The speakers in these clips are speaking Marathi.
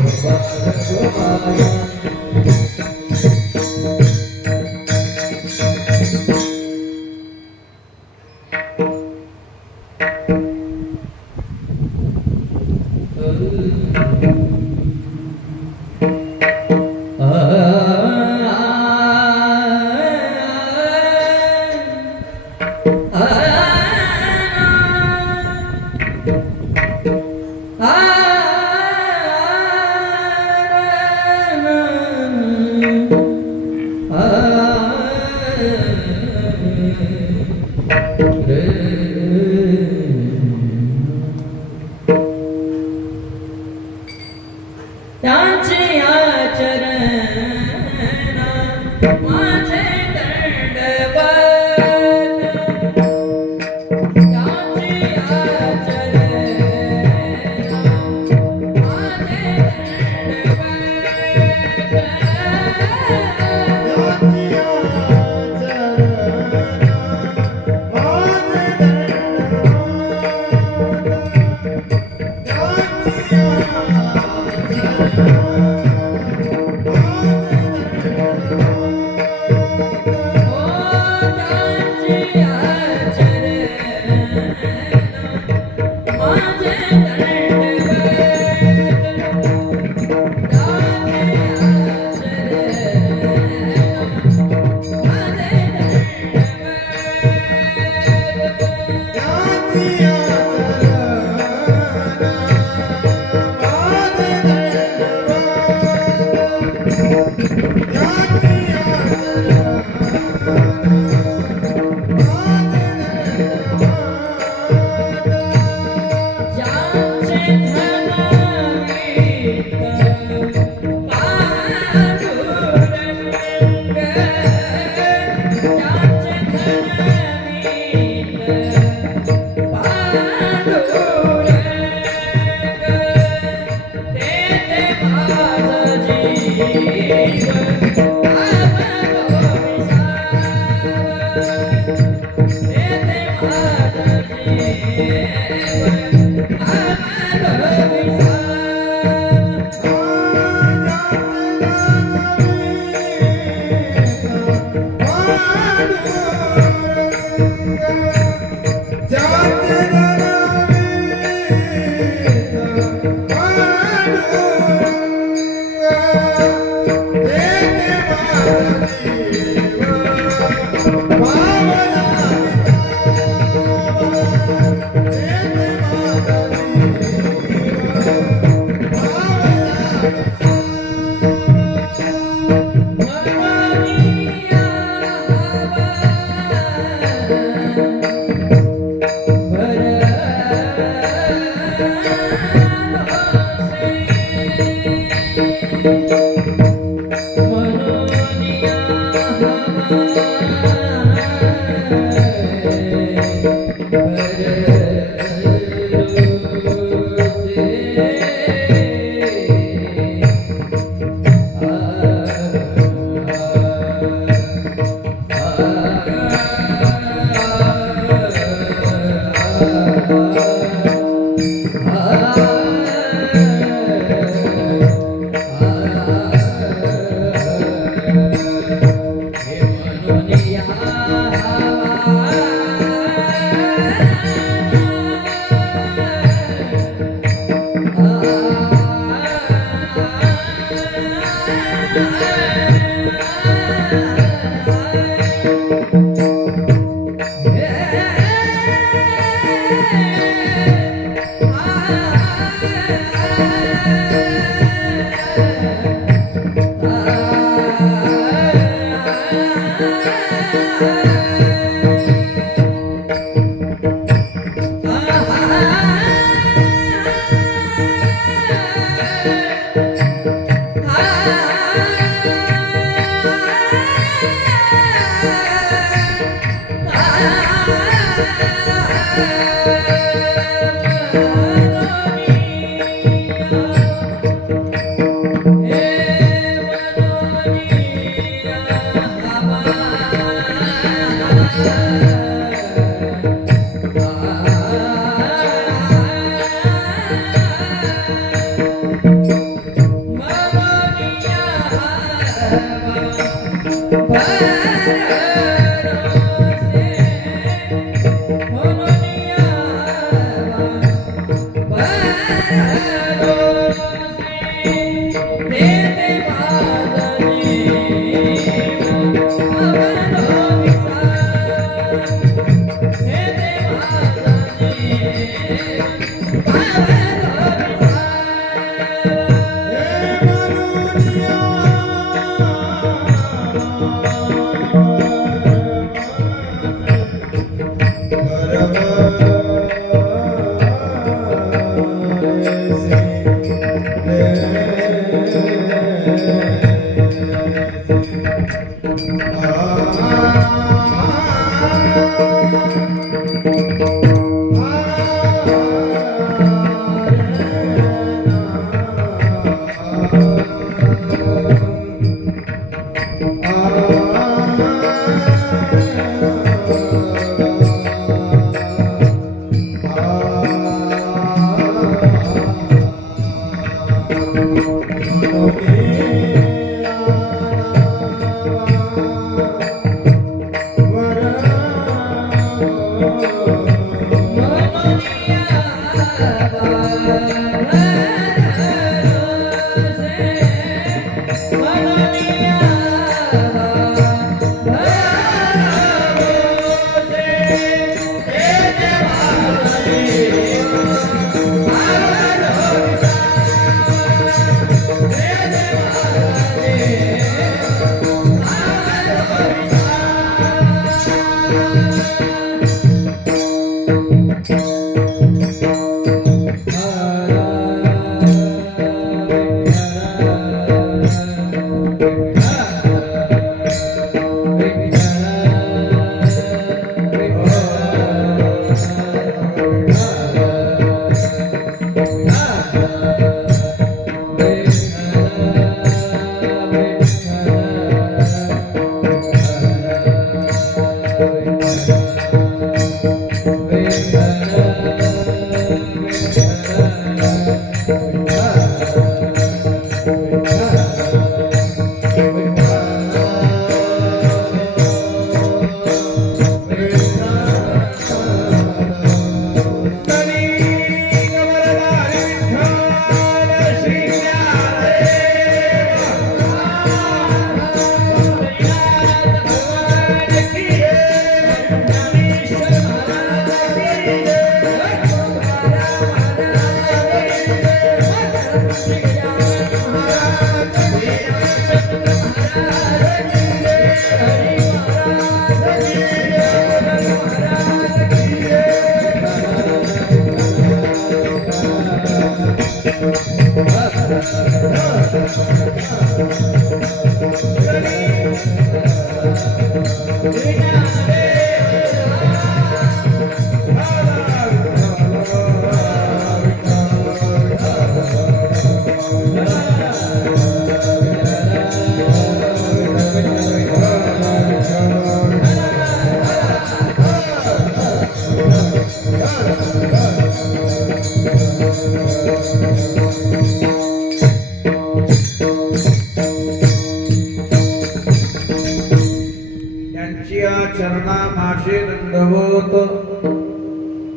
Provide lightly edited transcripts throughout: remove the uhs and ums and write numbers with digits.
Ah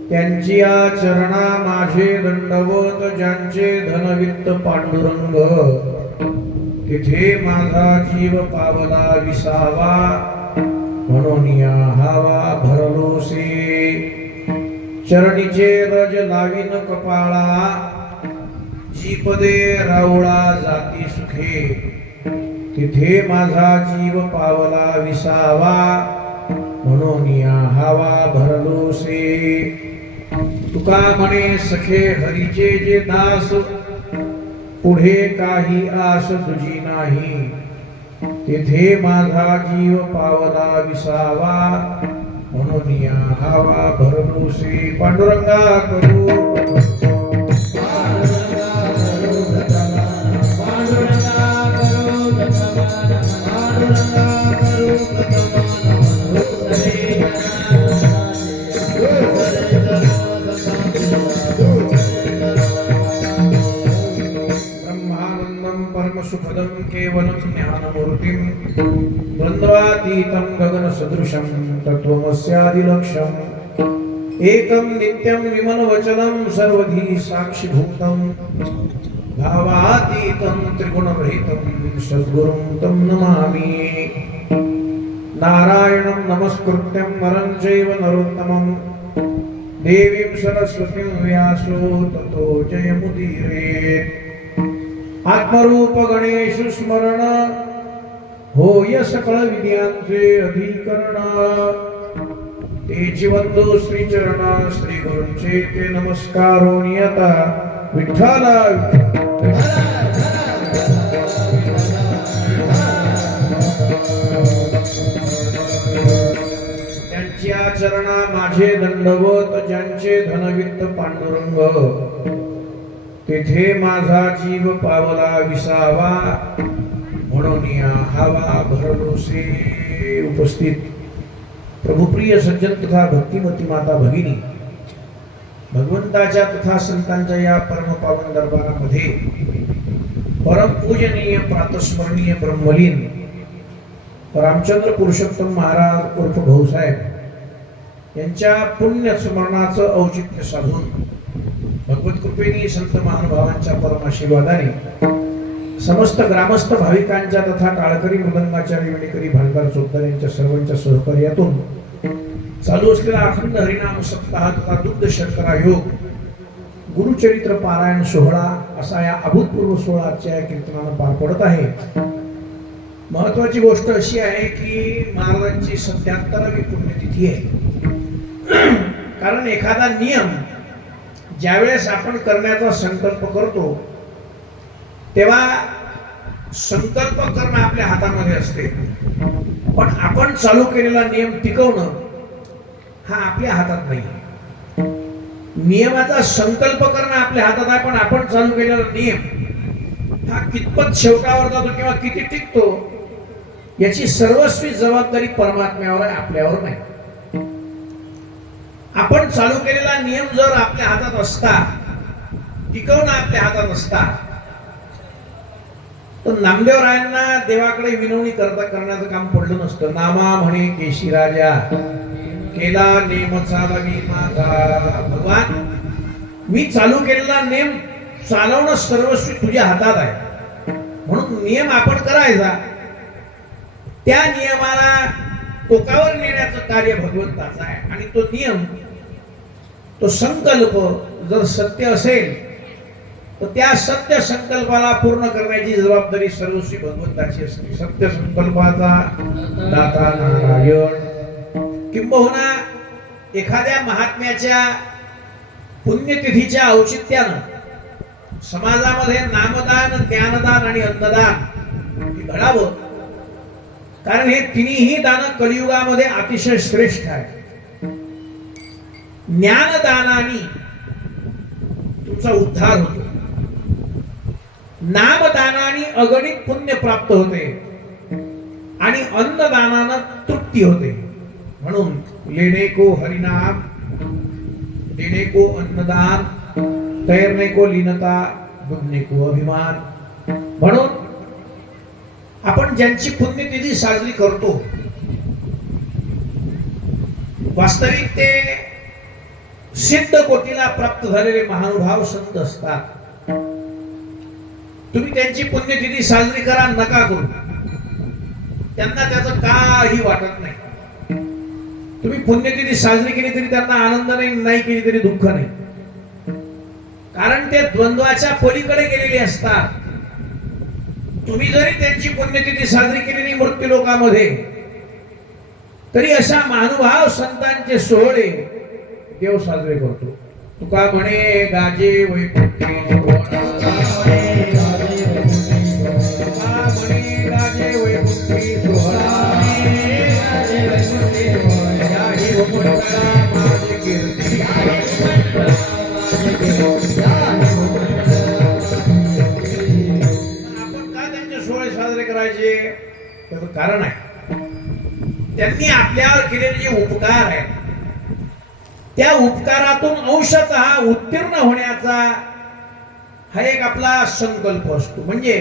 त्यांच्या चरणा माझे दंडवत, ज्यांचे धनवित्त पांडुरंग, तिथे माझा जीव पावला विसावा, म्हणून या हवा भरलोसे. चरणीचे रज लावीन कपाळा, जीपदे रावळा जाती सुखे, तिथे माझा जीव पावला विसावा, म्हणून या हवा भरलोसे. तुका म्हणे सखे हरीचे जे दास, पुढे काही आस तुझी नाही, तेथे माझा जीव पावला विसावा, म्हणून या हवा भरलोसे. पांडुरंगा करू परमसुखदं केवलं ज्ञानमूर्तिं द्वन्द्वातीतं गगनसदृशं तत्त्वमस्यादिलक्ष्यम् एकं नित्यं विमलवचनं सर्वधी साक्षिभूतं भावातीतं त्रिगुणरहितं सद्गुरुं तं नमामि। नारायणं नमस्कृत्यं नरं चैव नरोत्तमं देवीं सरस्वतीं व्यासो ततो जयमुदीरयेत्। आत्मरूप गणेश स्मरण होय सकळ विद्यांचे अधिकरण तेची वंदो श्रीचरण श्री गुरूंचे ते नमस्कारो नियता विठ्ठला त्यांच्या चरणा माझे दंडवत ज्यांचे धनवित्त पांडुरंग तेथे माझा जीव पावला विसावा म्हणून या हवा भरलोसे उपस्थित प्रभुप्रिय सज्जन तथा भक्तिमती माता भगिनी भगवंताच्या तथा संतांच्या या परम पावन दरबारामध्ये परम पूजनीय प्रातस्मरणीय ब्रह्मलीन रामचंद्र पुरुषोत्तम महाराज उर्फ भाऊसाहेब यांच्या पुण्य स्मरणाचं औचित्य साधून भगवत कृपेने संत महानुभावांच्या परम आशीर्वादाने समस्त ग्रामस्थ भाविकांच्या तथा टाळकरी मृदंगाचार्य विणेकरी भांडार चोपदार यांच्या सर्वांच्या सहकार्यातून चालू असलेला अखंड हरिनाम सप्ताह तथा दुग्ध शर्करा योग गुरुचरित्र पारायण सोहळा असा या अभूतपूर्व सोहळ्याच्या कीर्तनानं पार पडत आहे। महत्वाची गोष्ट अशी आहे की महाराजांची 77वी पुण्यतिथी आहे। कारण एखादा नियम ज्यावेळेस आपण करण्याचा संकल्प करतो तेव्हा संकल्प करणं आपल्या हातामध्ये असते, पण आपण चालू केलेला नियम टिकवणं हा आपल्या हातात नाही। नियमाचा संकल्प करणं आपल्या हातात आहे, पण आपण चालू केलेला नियम हा कितपत शेवटावर जातो किंवा किती टिकतो याची सर्वस्वी जबाबदारी परमात्म्यावर आहे, आपल्यावर नाही। आपण चालू केलेला नियम जर आपल्या हातात असता, टिकवणं आपल्या हातात असता, तर नामदेवरायांना देवाकडे विनवणी करण्याचं काम पडलं नसतं। नामा म्हणे केशी राजा केला नेम चालवी माझा। भगवान, मी चालू केलेला नेम चालवणं सर्वस्वी तुझ्या हातात आहे, म्हणून नियम आपण करायचा, त्या नियमाला टोकावर नेण्याचं कार्य भगवंताचं आहे। आणि तो नियम, तो संकल्प जर सत्य असेल तर त्या सत्य संकल्पाला पूर्ण करण्याची जबाबदारी सर्वस्वी भगवंताची असते। सत्य संकल्पाचा दाता नारायण। किंबहुना एखाद्या महात्म्याच्या पुण्यतिथीच्या औचित्यानं समाजामध्ये नामदान, ज्ञानदान आणि अन्नदान घडावं, कारण हे तिन्ही दान कलियुगामध्ये अतिशय श्रेष्ठ आहे। ज्ञानदानाने तुमचा उद्धार होतो, नामदानाने अगणित पुण्य प्राप्त होते आणि अन्नदानानं तृप्ती होते। म्हणून लेने को हरिनाम, देने को अन्नदान, तैरने को लीनता, डुबने को अभिमान। म्हणून आपण ज्यांची पुण्यतिथी साजरी करतो वास्तविक ते सिद्ध कोटीला प्राप्त झालेले महानुभाव संत असतात। तुम्ही त्यांची पुण्यतिथी साजरी करा, नका करू, त्यांना त्याचं काही वाटत नाही। तुम्ही पुण्यतिथी साजरी केली तरी त्यांना आनंद नाही, नाही केली तरी दुःख नाही, कारण ते द्वंद्वाच्या पलीकडे गेलेले असतात। तुम्ही जरी त्यांची पुण्यतिथी साजरी केली नाही मृत्यू लोकामध्ये, तरी अशा महानुभाव संतांचे सोहळे देव साजरे करतो। तुका म्हणे गाजे वैकुंठी त्याचं कारण आहे त्यांनी आपल्यावर केलेले जे उपकार आहेत त्या उपकारातून अंशतः उत्तीर्ण होण्याचा हा एक आपला संकल्प असतो। म्हणजे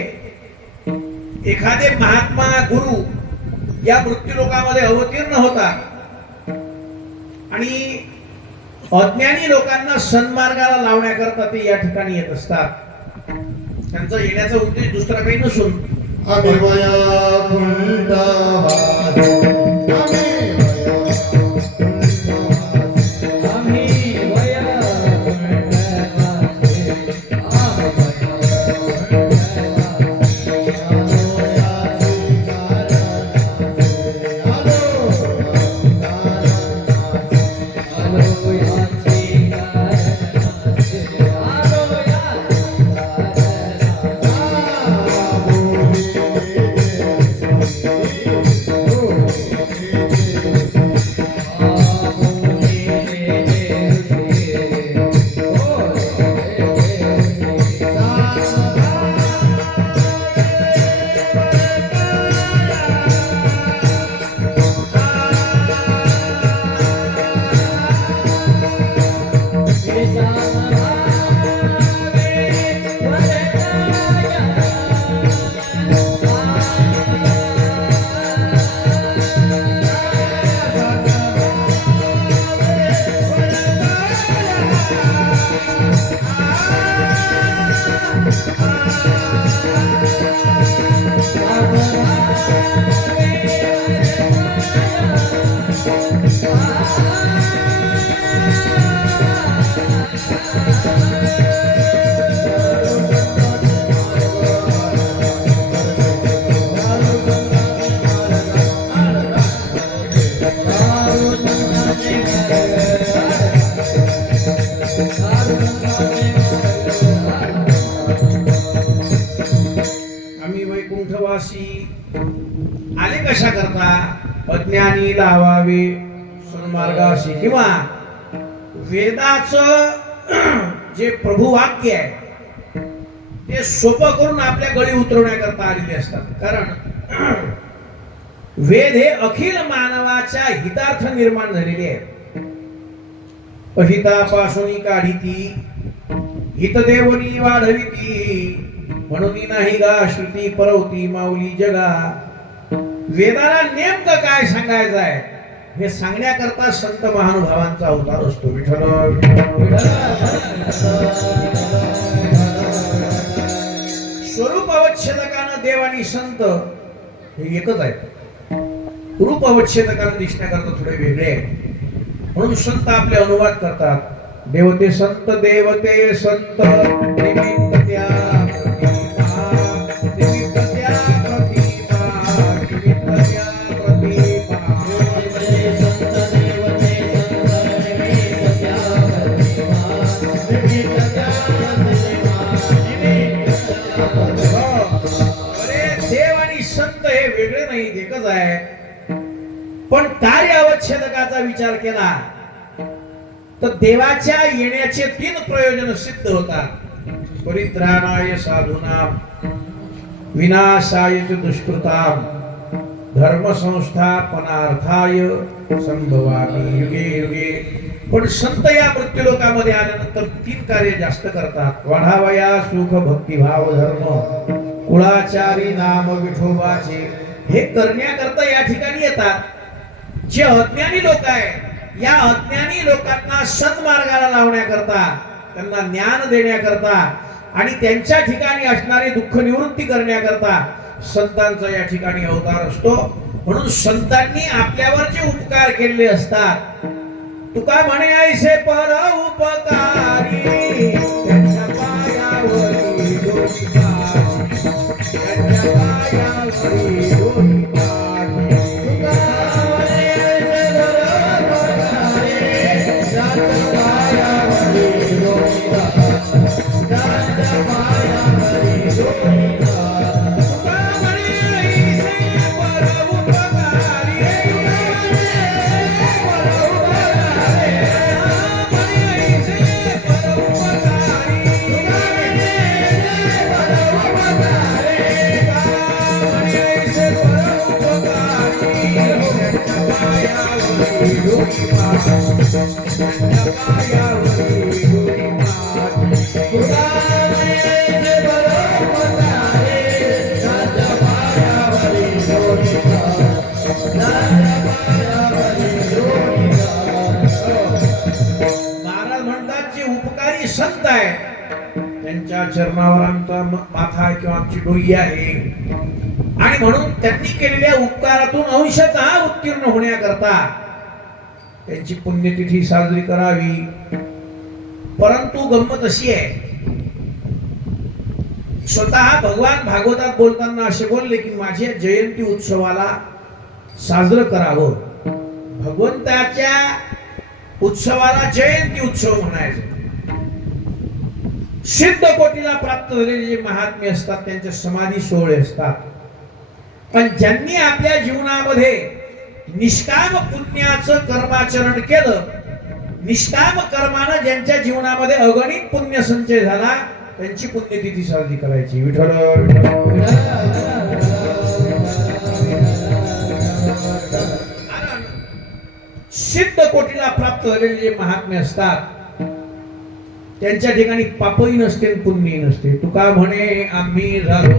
एखादे महात्मा गुरु या मृत्यूलोकामध्ये अवतीर्ण होता आणि अज्ञानी लोकांना सन्मार्गाला लावण्याकरता ते या ठिकाणी येत असतात. त्यांचा येण्याचा उद्देश दुसरा काही नसून आम्ही वैकुंठवासी आले कशा करता? अज्ञानी लावावे सन्मार्गाशी, किंवा वेदाचं जे प्रभुवाक्य आहे ते सोपं करून आपल्या गळी उतरवण्याकरता आलेले असतात. कारण वेद हे अखिल मानवाच्या हितार्थ निर्माण झालेले आहेत. अहितापासून काढिती हितदेवनी वाढविती, म्हणून नाही गा श्रुती परवती माऊली जगा. वेदाला नेमकं काय सांगायचं आहे हे सांगण्याकरता संत महानुभावांचा अवतार असतो. विठ्ठल स्वरूप अवच्छेदकानं देव आणि संत हे एकच आहे. रूप अवच्छेदकानं दिसण्याकरता थोडे वेगळे आहे. म्हणून संत आपले अनुवाद करतात. देवते संत देवते संत निमित्त त्या एकच आहे. पण कार्य अवच्छेदकाचा विचार केला तर देवाच्या येण्याचे 3 प्रयोजन सिद्ध होतात. परित्राणाय साधूनां, विनाशाय दुष्कृतां, धर्म संस्थापनार्थाय संभवामि युगे युगे. पण संत या मृत्यूलोकामध्ये आल्यानंतर 3 कार्य जास्त करतात. वाढावया सुख भक्तिभाव धर्म, कुळाचारी नाम विठोबाचे. हे करण्याकरता या ठिकाणी येतात. जे अज्ञानी लोक आहेत या अज्ञानी लोकांना सन्मार्गाला लावण्याकरता, त्यांना ज्ञान देण्याकरता आणि त्यांच्या ठिकाणी असणारे दुःख निवृत्ती करण्याकरता संतांचा या ठिकाणी अवतार असतो. म्हणून संतांनी आपल्यावर जे उपकार केलेले असतात, तुका म्हणे ऐसे पर उपकारी, त्यांच्या पायावरी दोषी पाठी, त्यांच्या पायावरी दोषी पाठी. तुका म्हणे ऐसे पर उपकारी, त्यांच्या पायावरी दोषी पाठी, त्यांच्या पायावरी दोषी पाठी. चरणावर आमचा माथा आहे किंवा आमची डोई आहे, आणि म्हणून त्यांनी केलेल्या उपकारातून अंशतः उत्तीर्ण होण्याकरता त्यांची पुण्यतिथी साजरी करावी. परंतु गंमत अशी आहे, स्वतः भगवान भागवतात बोलताना असे बोलले की माझ्या जयंती उत्सवाला साजरं करावं. भगवंताच्या उत्सवाला जयंती उत्सव म्हणायचं. सिद्ध कोटीला प्राप्त झालेले जे महात्मे असतात त्यांचे समाधी सोहळे असतात. पण ज्यांनी आपल्या जीवनामध्ये निष्काम पुण्याचं कर्माचरण केलं, निष्काम कर्मानं ज्यांच्या जीवनामध्ये अगणित पुण्य संचय झाला, त्यांची पुण्यतिथी साजरी करायची. विठ्ठल सिद्ध कोटीला प्राप्त झालेले जे महात्मे असतात त्यांच्या ठिकाणी पापही नसते पुण्यही नसते. तुका म्हणे आम्ही झालो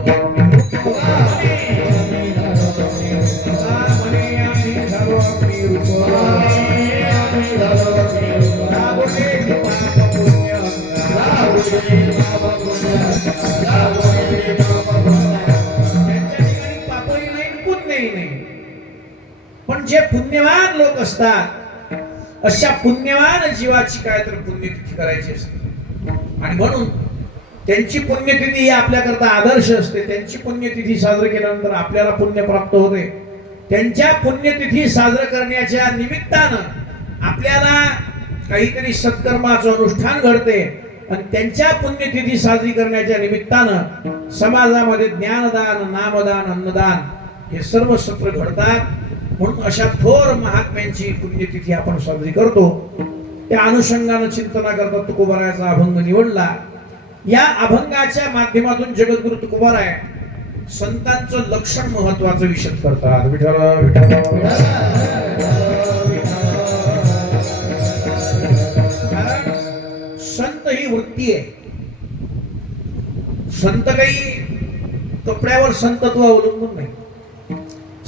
पापही नाही पुण्यही नाही. पण जे पुण्यवान लोक असतात अशा पुण्यवान जीवाची काय तर पुण्यतिथी करायची असते, आणि म्हणून त्यांची पुण्यतिथी ही आपल्याकरता आदर्श असते. त्यांची पुण्यतिथी साजरी केल्यानंतर आपल्याला पुण्य प्राप्त होते. त्यांच्या पुण्यतिथी साजरा करण्याच्या निमित्तानं आपल्याला काहीतरी सत्कर्माचं अनुष्ठान घडते, आणि त्यांच्या पुण्यतिथी साजरी करण्याच्या निमित्तानं समाजामध्ये ज्ञानदान, नामदान, अन्नदान हे सर्व सत्र घडतात. म्हणून अशा थोर महात्म्यांची पुण्यतिथी आपण साजरी करतो. त्या अनुषंगानं चिंतना करता तुकोबारायाचा अभंग निवडला. या अभंगाच्या माध्यमातून जगद्गुरु तुकोबाराय संतांचं लक्षण महत्वाचं विशद करतात. विठ्ठल संत ही वृत्ती आहे. संत काही कपड्यावर संतत्व अवलंबून नाही.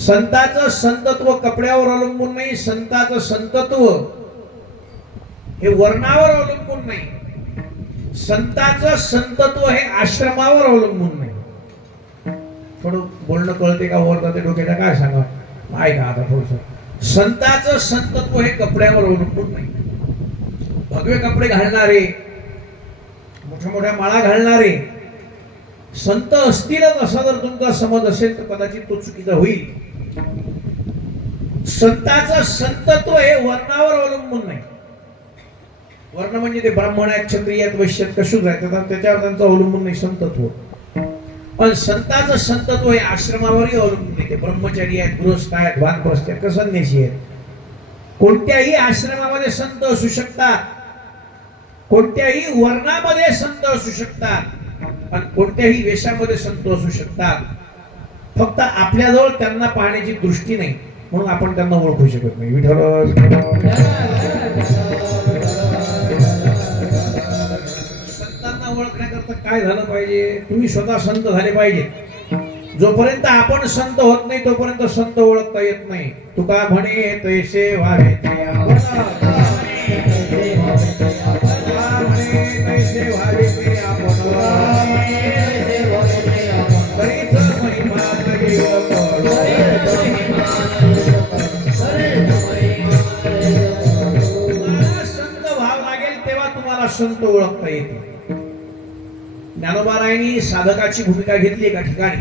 संताचं संतत्व कपड्यावर अवलंबून नाही. संताचं संतत्व हे वर्णावर अवलंबून नाही. संताचं संतत्व हे आश्रमावर अवलंबून नाही. थोडं बोलणं कळते का वर जाते डोक्याला काय सांगा ऐका आता थोडस. संताचं संतत्व हे कपड्यावर अवलंबून नाही. भगवे कपडे घालणारे, मोठ्या मोठ्या माळा घालणारे संत असतीलच असा जर तुमचा समज असेल तर कदाचित तो चुकीचा होईल. संताचं संतत्व हे वर्णावर अवलंबून नाही. वर्ण म्हणजे ते ब्राह्मण आहेत, क्षत्रिय आहेत, वैश्य आहेत, कशूद्र आहेत, त्याच्यावर त्यांचं अवलंबून नाही संतत्व. पण संताचं संतत्व हे आश्रमावरही अवलंबून नाही. ते ब्रह्मचारी आहेत, गृहस्थ आहेत, वानप्रस्थ आहेत, संन्यासी आहेत. कोणत्याही आश्रमामध्ये संत असू शकतात, कोणत्याही वर्णामध्ये संत असू शकतात, आणि कोणत्याही वेशामध्ये संत असू शकतात. फक्त आपल्याजवळ त्यांना पाहण्याची दृष्टी नाही म्हणून आपण त्यांना ओळखू शकत नाही. विठ्ठल संतांना ओळखण्याकरता काय झालं पाहिजे? तुम्ही स्वतः संत झाले पाहिजे. जोपर्यंत आपण संत होत नाही तोपर्यंत संत ओळखता येत नाही. तुका म्हणे तैसे व्हावे संत ओळखता येते. ज्ञानोबारायांनी साधकाची भूमिका घेतली एका ठिकाणी,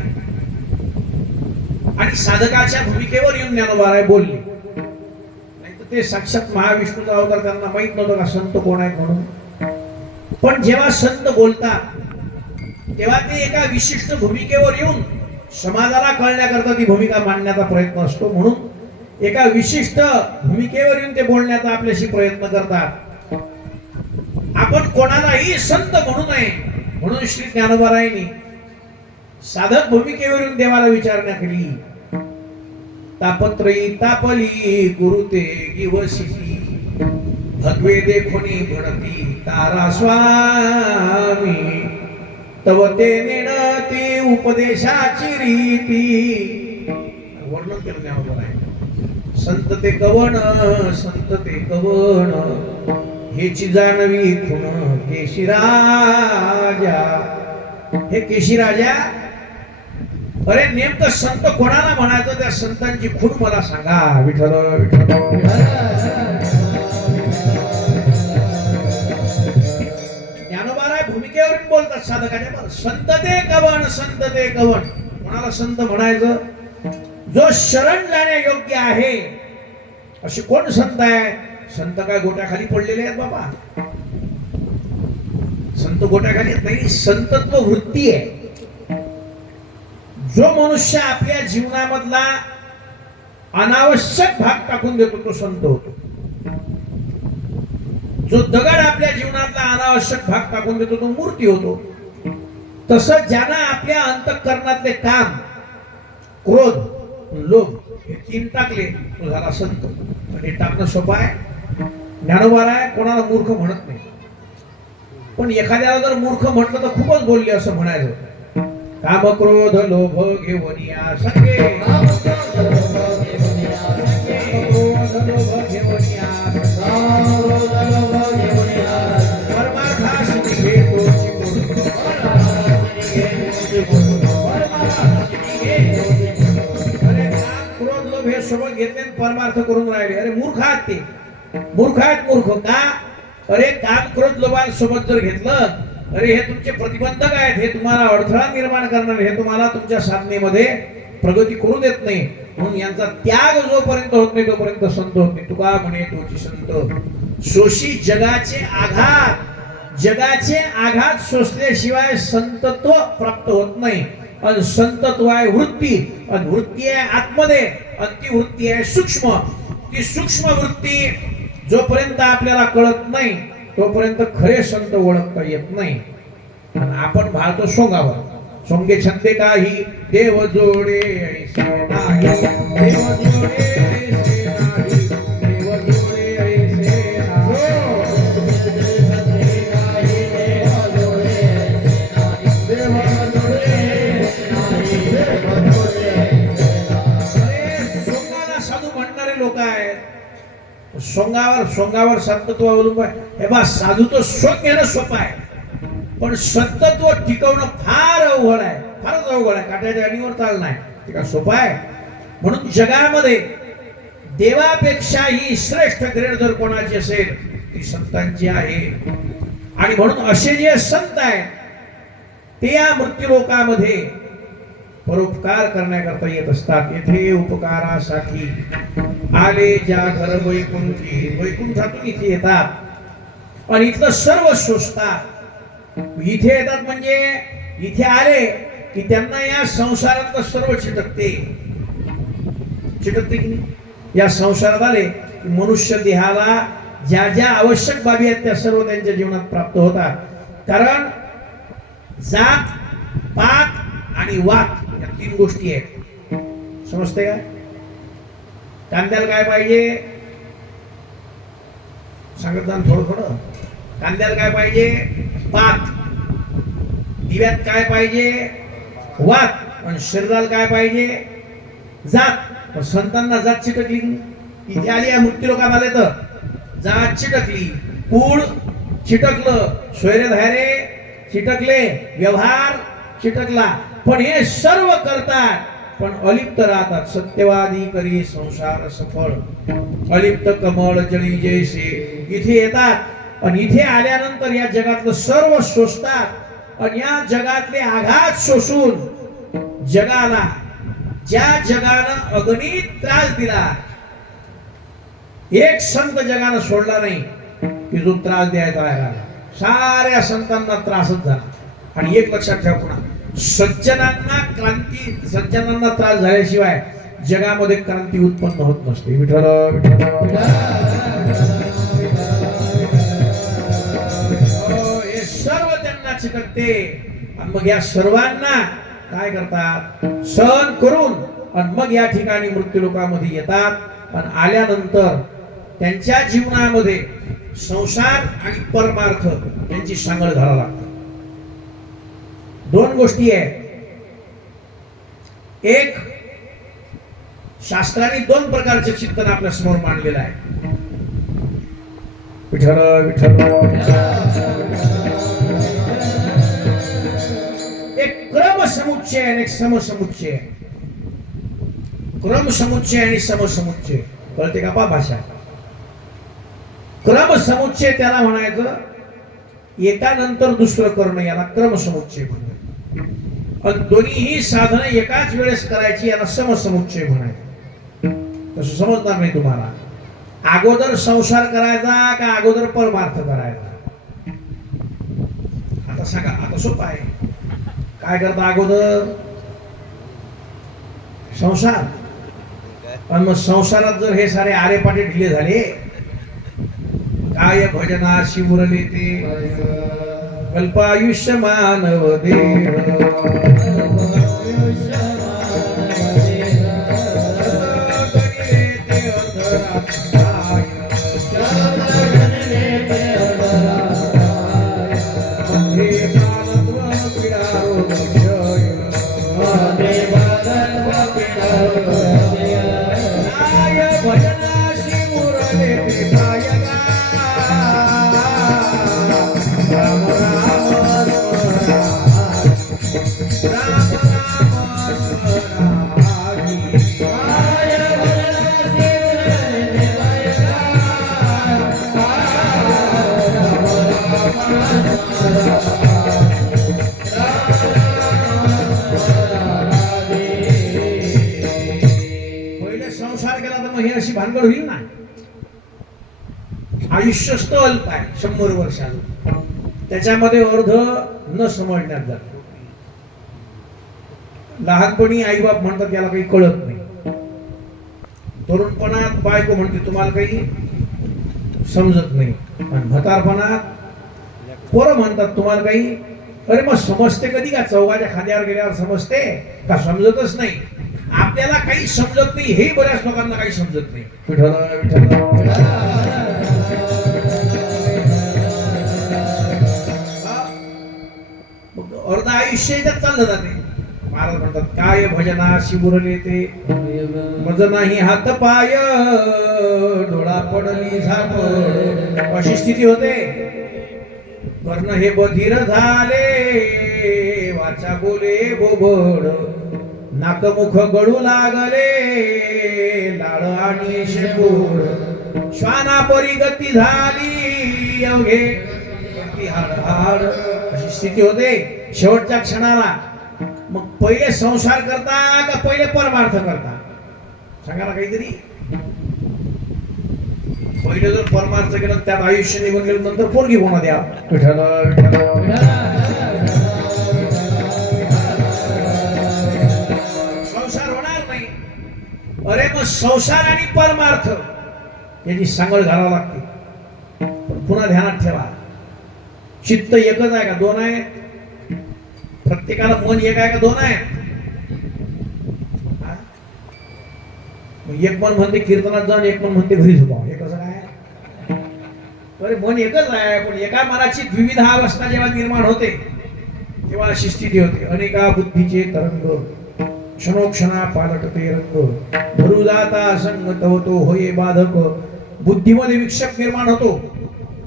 आणि साधकाच्या भूमिकेवर येऊन ज्ञानोबाराय बोलले. नाही तर ते साक्षात महाविष्णूचा अवतार, त्यांना माहित नव्हतं का संत कोण आहेत म्हणून. पण जेव्हा संत बोलतात तेव्हा ते एका विशिष्ट भूमिकेवर येऊन समाजाला कळण्याकरता ती भूमिका मांडण्याचा प्रयत्न असतो. म्हणून एका विशिष्ट भूमिकेवर येऊन ते बोलण्याचा आपल्याशी प्रयत्न करतात. आपण कोणालाही संत म्हणू नये म्हणून श्री ज्ञानोबारायांनी साधक भूमिकेवरून देवाला विचारणा केली. तापत्रयी तापली गुरुते गिवसी, भगवे देखोनी भणती तारा स्वामी, तव ते नेणती उपदेशाची रीती. वर्णन केलं ज्ञानोबारायांनी. संत ते कवण, संत ते कवण, हेची जाणवी खुण केशी राजा, हे केशी राजा, अरे नेमकं संत कोणाला म्हणायचं, त्या संतांची खूण मला सांगा. विठ्ठल विठ्ठल. ज्ञानोबाराय भूमिकेवरून बोलतात साधकाच्या. संत ते कवण, संत ते कवण. कोणाला संत म्हणायचं? जो शरण जाण्या योग्य आहे. असे कोण संत आहे? संत काय गोट्याखाली पडलेले आहेत बाबा? संत गोट्याखाली येत नाही. संतत्व वृत्ती आहे. जो मनुष्य आपल्या जीवनामधला अनावश्यक भाग टाकून देतो तो संत होतो. जो दगड आपल्या जीवनातला अनावश्यक भाग टाकून देतो तो मूर्ती होतो. तसं ज्यानं आपल्या अंतःकरणातले काम, क्रोध, लोभ हे तीन टाकले तो झाला संत. हे टाकणं सोपं आहे. ज्ञानोबाराय कोणाला मूर्ख म्हणत नाही, पण एखाद्याला जर मूर्ख म्हटलं तर खूपच बोलले असं म्हणायचं. काम क्रोध लोभ घेवनिया संगे, काम क्रोध लोभ घेवनिया संगे, क्रोध लोभ घेवनिया परमार्थास निघे तोची बोल, परमार्थास निघे तोची बोल, परमार्थास निघे तोची बोल. अरे काम क्रोध लोभ हे सोबत घेतले आणि परमार्थ करून राहिले. अरे मूर्ख आहेत ते. मूर्ख आहेत. मूर्ख का? अरे काम क्रोध लोभांसोबत जर घेतलं, अरे हे तुमचे प्रतिबंधक आहेत. हे तुम्हाला अडथळा निर्माण करणार. हे तुम्हाला तुमच्या साधनेमध्ये प्रगती करू देत नाही. म्हणून यांचा त्याग जोपर्यंत होत नाही तोपर्यंत संत होत नाही. तुका म्हणे तोची संत सोशी जगाचे आघात. जगाचे आघात सोसल्याशिवाय संतत्व प्राप्त होत नाही. आणि संतत्व आहे वृत्ती, आणि वृत्ती आहे आतमध्ये, आणि ती वृत्ती आहे सूक्ष्म. ती सूक्ष्म वृत्ती जोपर्यंत आपल्याला कळत नाही तोपर्यंत खरे संत ओळखता येत नाही. आणि आपण भाळतो सोंगावर. सोंगे छंदे काही देव जोडे ऐसे नाही, देव जोडे ऐसे नाही, देव जोडे ऐसे नाही. सोंगाला साधू म्हणणारे लोक आहेत. सोंगावर संतत्व अवलंबून आहे. हे बा साधू तो सोंग घेणं सोपं आहे, पण संतत्व टिकवणं फार अवघड आहे. फारच अवघड आहे. काट्याच्या अणीवर चालणं आहे ते का सोपं आहे? म्हणून जगामध्ये देवापेक्षाही श्रेष्ठ ग्रेड जर कोणाची असेल ती संतांची आहे. आणि म्हणून असे जे संत आहेत ते या मृत्यूलोकामध्ये परोपकार करण्याकरता येत असतात. येथे उपकारासाठी आले ज्या घर वैकुंठी. वैकुंठातून इथे येतात आणि इथलं सर्व शोषतात. इथे येतात म्हणजे इथे आले की त्यांना या संसारातलं सर्व चिटकते. चिटकते की नाही? या संसारात आले की मनुष्य देहाला ज्या ज्या आवश्यक बाबी आहेत त्या सर्व त्यांच्या जीवनात प्राप्त होतात. कारण जात, पात आणि वात या तीन गोष्टी आहेत. समजते का? कांद्याला काय पाहिजे सांगत जा थोडं थोडं. कांद्याला काय पाहिजे? पात. दिव्यात काय पाहिजे? वात. आणि शरीराला काय पाहिजे? जात. पण संतांना जात चिटकली. इथे आली या मृत्यूलोकात आले तर जात चिटकली, कुळ चिटकलं, सोयरे धायरे चिटकले, व्यवहार चिटकला. पण हे सर्व करतात पण अलिप्त राहतात. सत्यवादी करी संसार सफळ, अलिप्त कमळ जळी जैसे. इथे येतात आणि इथे आल्यानंतर या जगातलं सर्व शोषतात आणि या जगातले आघात शोषून जगाला, ज्या जगानं अगणित त्रास दिला, एक संत जगानं सोडला नाही की जो त्रास द्यायचा आहे. साऱ्या संतांना त्रासच झाला. आणि एक लक्षात ठेवा पुन्हा, सज्जनांना त्रास झाल्याशिवाय जगामध्ये क्रांती उत्पन्न होत नसते. विठ्ठल विठ्ठल. हे सर्व त्यांना चिकटते. आणि मग या सर्वांना काय करतात? सहन करून आणि मग या ठिकाणी मृत्यूलोकामध्ये येतात. आणि आल्यानंतर त्यांच्या जीवनामध्ये संसार आणि परमार्थ यांची सांगड घालावी लागते. दोन गोष्टी आहेत. एक, शास्त्राने दोन प्रकारचे चिंतन आपल्या समोर मांडलेलं आहे. विठ्ठल विठ्ठल. समुच्चय आणि एक समसमुच्चय. क्रम समुच्चय आणि समसमुच्चय. कळते का पा भाषा? क्रम समुच्चय त्याला म्हणायचं एकानंतर दुसरं करणं, याला क्रम समुच्चय म्हणतात. आणि दोन्हीही साधनं एकाच वेळेस करायची, याला समसमुच्चय म्हणायचं. तसं समजणार नाही तुम्हाला. अगोदर संसार करायचा का अगोदर परमार्थ करायचा? आता सांगा. आता सोपं आहे. काय करता अगोदर? संसार. पण मग संसारात जर हे सारे आरेपाटे ढिले झाले, काय भजना शिवरले ते कल्पायुष्य मानव देह. भानगड होईल ना. आयुष्य अल्प आहे, 100 वर्षाचं. त्याच्यामध्ये अर्ध न समजण्यात जात. लहानपणी आईबाप म्हणतात याला काही कळत नाही. तरुणपणात बायको म्हणते तुम्हाला काही समजत नाही. आणि म्हातारपणात पोरं म्हणतात तुम्हाला काही, अरे मग समजते कधी का? चौघाच्या खांद्यावर गेल्यावर समजते का? समजतच नाही. आपल्याला काही समजत नाही, हे बऱ्याच लोकांना काही समजत नाही. विठ्ठल विठ्ठल. अर्ध आयुष्य याच्यात चाललं जाते. महाराज म्हणतात काय भजना शिवरले ते मज नाही हात पाय डोळा पडली झाप. अशी स्थिती होते. कर्ण हे बधीर झाले, वाचा बोले बोबड, नाकमुख गळू लागले, लाळ आणि शेपूड. श्वाना परी गती झाली, अवघे गती हाड हाड. अशी स्थिती होते शेवटच्या क्षणाला. मग पहिले संसार करता का पहिले परमार्थ करता? सांगा ना काहीतरी. पहिले जर परमार्थ केलं त्यात आयुष्य निघून गेलं, नंतर पोरगी कोणा द्या? विठ्ठल विठ्ठल. संसार होणार नाही. अरे मग संसार आणि परमार्थ याची सांगड घालावं लागते. पुन्हा ध्यानात ठेवा, चित्त एकच आहे का दोन आहे? प्रत्येकाला मन एक आहे का दोन आहे? एक मन म्हणते कीर्तनात जाऊन, एक मन म्हणते घरी झोपावं. हे कसं काय? अरे मन एकच आहे, पण एका मनाची विविध अवस्था जेव्हा निर्माण होते तेव्हा अशी स्थिती होते. अनेका बुद्धीचे तरंग क्षणोक्षणा पालटते रंग, भरू जाता संगत होतो होये बाधक. बुद्धीमध्ये विक्षेप निर्माण होतो,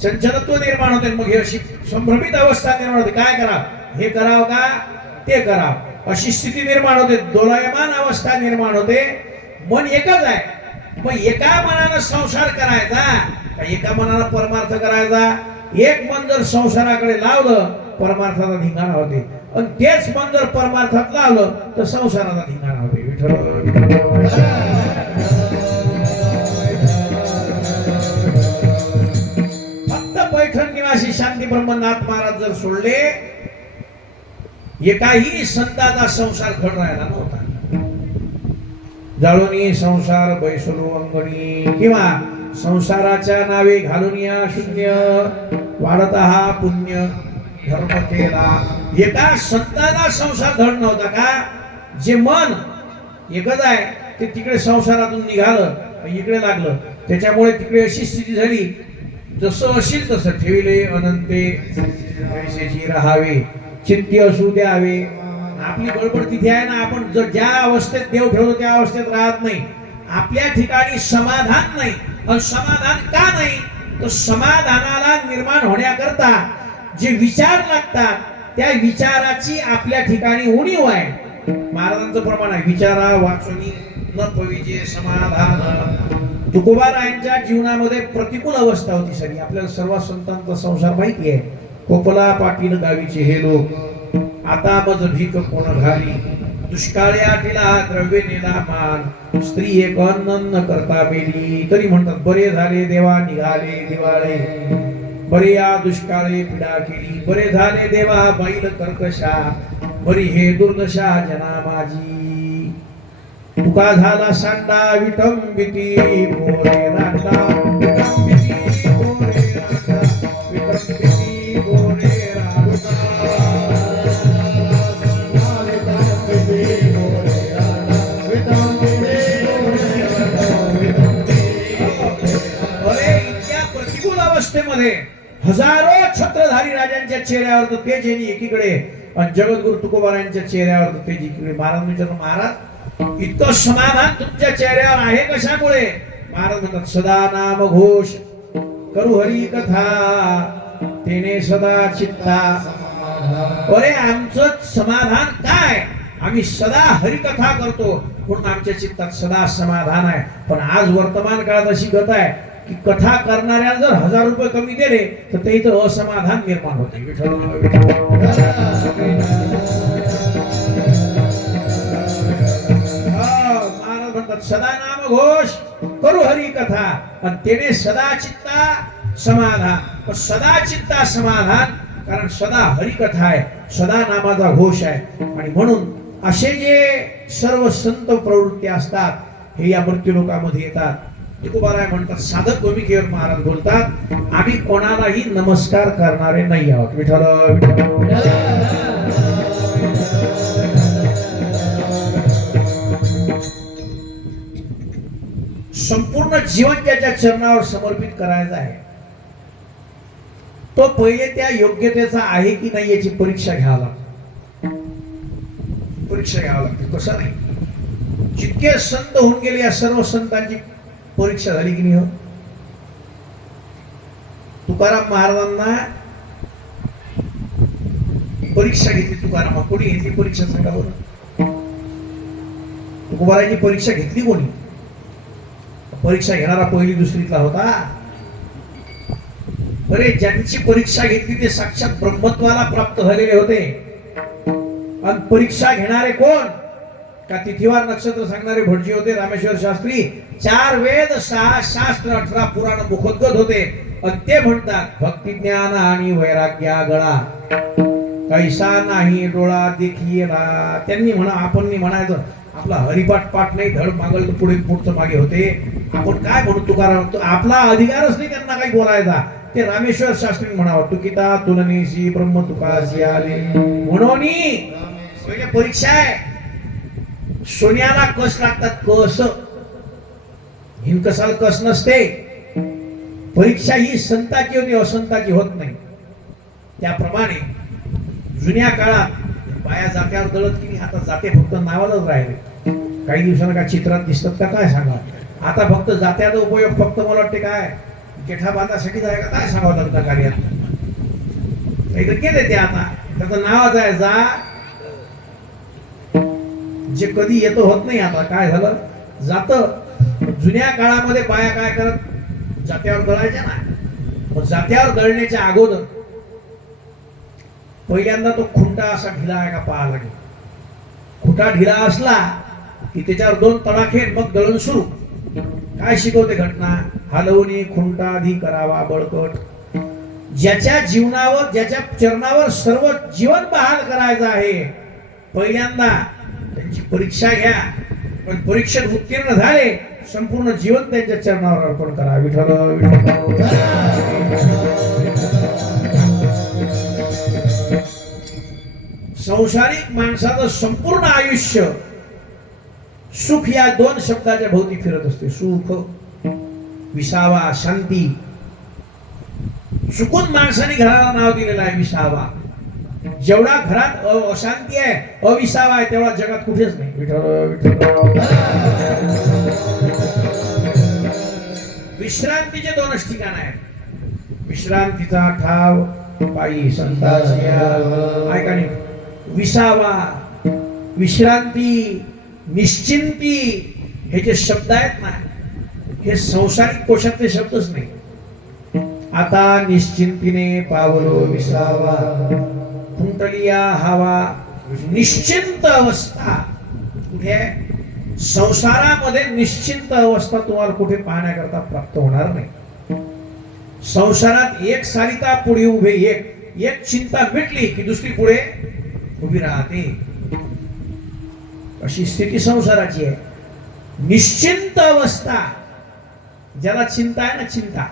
चंचलत्व निर्माण होते. मग ही अशी संभ्रमित अवस्था निर्माण होते. काय करा? हे करावं का ते करावं, अशी स्थिती निर्माण होते. दोलायमान अवस्था निर्माण होते. मन एकच आहे, मग एका मनानं संसार करायचा का एका मनानं परमार्थ करायचा? एक मन जर संसाराकडे लावलं परमार्थाचा धिंगाणा होते, आणि तेच मन जर परमार्थात लावलं तर संसाराचा धिंगाणा होते. विठ्ठल. फक्त पैठण निवासी शांती ब्रह्मनाथ महाराज जर सोडले, एकाही संताचा संसार घड राहिला नव्हता. जाळोनी संसार बैसलो अंगणी, किंवा संसाराच्या नावे घालून या शून्य, वाढता हा पुण्य धर्म केला. एका संताला संसार धड नव्हता का? जे मन एकच आहे ते तिकडे संसारातून निघालं, इकडे लागलं. त्याच्यामुळे तिकडे अशी स्थिती झाली, जसं असेल तसं ठेविले अनंते, पैसेची राहावे चित्ती असू द्यावे. आपली बळबड तिथे आहे ना. आपण जर ज्या अवस्थेत देव ठेवतो त्या अवस्थेत राहत नाही. आपल्या ठिकाणी समाधान नाही. आणि समाधान का नाही? तर समाधानाला निर्माण होण्याकरता जे विचार लागतात त्या विचाराची आपल्या ठिकाणी उणीव आहे. महाराजांचं प्रमाण आहे, विचारा वाचनी न पविजे समाधान. तुकोबारायांच्या जीवनामध्ये प्रतिकूल अवस्था होती सगळी. आपल्याला सर्व संतांचा संसार माहिती आहे. कोपला पाटील गावीचे हे लोक, आता मज भीक कोण घाली, दुष्काळी आटीला द्रव्य नेला मान, स्त्री एक अन्न न करता मेली. तरी म्हणतात बरे झाले देवा निघाले दिवाळे, बरे या दुष्काळी पीडा केली, बरे झाले देवा बैल कर्कशा, बरी हे दुर्दशा जना माझी. तुका झाला सांडा विटंबिती मोरे रांडा, विटंबिती मोरे रांडा, विटंबिती मोरे रांडा. अवस्थेमध्ये हजारो छत्रधारी राजांच्या चेहऱ्यावर तेज येणे एकीकडे आणि जगद्गुरु तुकोबारायांच्या चेहऱ्यावर तेज एकीकडे. महाराज विचारतात, महाराज इतकं समाधान तुमच्या चेहऱ्यावर आहे कशामुळे? महाराज म्हणतात सदा नाम घोष करू हरी कथा, तेने सदा चित्ता. अरे आमचं समाधान काय? आम्ही सदा हरिकथा करतो म्हणून आमच्या चित्तात सदा समाधान आहे. पण आज वर्तमान काळात अशी गत आहे की कथा करणाऱ्याला जर 1000 रुपये कमी दिले तर ते इथं असमाधान निर्माण होते. महाराज म्हणतात सदा नाम घोष करू हरी कथा आणि तेने सदा चित्ता समाधान. सदा चित्ता समाधान कारण सदा हरिकथा आहे, सदा नामाचा घोष आहे. आणि म्हणून असे जे सर्व संत प्रवृत्ती असतात हे या मृत्यू लोकामध्ये येतात. तुकोबाराय म्हणतात साधक भूमिकेवर महाराज बोलतात, आम्ही कोणालाही नमस्कार करणारे नाही आहोत. विठ्ठल संपूर्ण जीवन त्याच्या चरणावर समर्पित करायचं आहे. तो पहिले त्या योग्यतेचा आहे की नाही याची परीक्षा घ्यावी लागते. परीक्षा घ्यावी लागते. कसं नाही, जितके संत होऊन गेले या सर्व संतांची परीक्षा झाली की नाही? तुकाराम महाराजांना परीक्षा घेतली. तुकाराम कोणी घेतली परीक्षा सांगा बरं? तुकोबाराची परीक्षा घेतली कोणी? परीक्षा घेणारा पहिली दुसरीतला होता. बरे ज्यांची परीक्षा घेतली ते साक्षात ब्रह्मत्वाला प्राप्त झालेले होते. आणि परीक्षा घेणारे कोण? का तिथीवार नक्षत्र सांगणारे भटजी होते, रामेश्वर शास्त्री. 4 वेद 6 शास्त्र 18 पुराण मुखोद्गत होते. आणि ते म्हणतात भक्ती ज्ञान आणि वैराग्या गळा कैसा नाही डोळा देखिएला. त्यांनी म्हणा आपण म्हणायचं आपला हरिपाठ पाठ नाही, धड मागल पुढे पुढचं मागे होते. आपण काय म्हणू तुकाराम, आपला अधिकारच नाही त्यांना काही बोलायचा. ते रामेश्वर शास्त्री म्हणावं तुकिता तुलनेशी ब्रह्म तुकाशी आले म्हणून. पहिले परीक्षा आहे. सोन्याला कस लागतात, कस. हिमकसाला कस नसते. परीक्षा ही संताची होती, असंताची होत नाही. त्याप्रमाणे जुन्या काळात बाया जात्यावर दळत की आता जाते फक्त नावालाच राहिले. काही दिवसांना काय चित्रात दिसतात का काय सांगा. आता फक्त जात्याचा उपयोग फक्त मला वाटते काय जेठा बांधासाठीच आहे का काय सांगावं लग्न कार्यात. काही तर केले ते आता त्याचं नावाच आहे जा, जे कधी येतो होत नाही. आता काय झालं जात. जुन्या काळामध्ये बाया काय करत जात्यावर दळायच्या ना. जात्यावर दळण्याच्या अगोदर पहिल्यांदा तो खुंटा असा ढिला आहे का पाहा लागेल. खुंटा ढिला असला की त्याच्यावर 2 तडाखे मग दळण सुरू. काय शिकवते घटना? हलवणी खुंटा आधी करावा बळकट. ज्याच्या जीवनावर ज्याच्या चरणावर सर्व जीवन बहाल करायचं आहे पहिल्यांदा त्यांची परीक्षा घ्या. पण परीक्षेत उत्तीर्ण झाले संपूर्ण जीवन त्यांच्या चरणावर अर्पण करा. विठ्ठल संसारिक माणसाचं संपूर्ण आयुष्य सुख या 2 शब्दाच्या भोवती फिरत असते. सुख विसावा शांती. चुकून माणसाने घराला नाव दिलेलं आहे विसावा. जेवढा घरात अशांती आहे अविसावा आहे तेवढा जगात कुठेच नाही. विश्रांतीचे 2च ठिकाण आहेत. विश्रांतीचा ठाव पायी संतासी ऐका नाही, विसावा, विश्रांती, निश्चिंती हे जे शब्द आहेत ना, हे संसारिक कोशातले शब्दच नाही. आता निश्चिंतीने पावलो विसावा, फुंकलिया हवा, निश्चिंत अवस्था. कुठे? संसारामध्ये निश्चिंत अवस्था तुम्हाला कुठे पाहण्याकरता प्राप्त होणार नाही. संसारात एक सारिता पुढे उभे, एक चिंता मिटली की दुसरी पुढे उभी राहते. अशी स्थिती संसाराची आहे. निश्चिंत अवस्था, ज्याला चिंता आहे ना, चिंता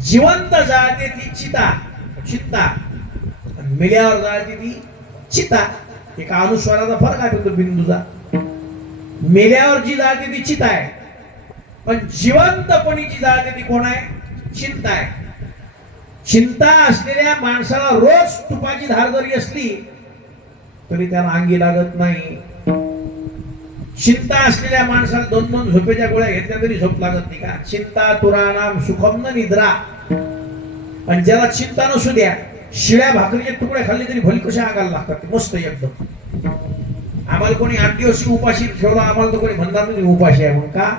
जिवंत जाळते ती चिंता, मेल्यावर जाळते ती चिता. एका अनुस्वाराचा फरक आहे फक्त बिंदूचा. मेल्यावर जी जाळते ती चिता आहे, पण जिवंतपणी जी जाळते ती कोण आहे? चिंता आहे. चिंता असलेल्या माणसाला रोज तुपाची धार जरी असली तरी त्याला अंगी लागत नाही. चिंता असलेल्या माणसाला 2-2 झोपेच्या गोळ्या घेतल्या तरी झोप लागत नाही का? चिंता तुराणाम सुखम न निद्रा. आणि ज्याला चिंता नसू द्या, शिळ्या भाकरीचे तुकडे खाल्ले तरी भली कशा अंगाला लागतात मस्त एकदम. आम्हाला कोणी 8 दिवस उपाशी ठेवला, आम्हाला तर कोणी म्हणणार नाही उपाशी आहे म्हणून. का?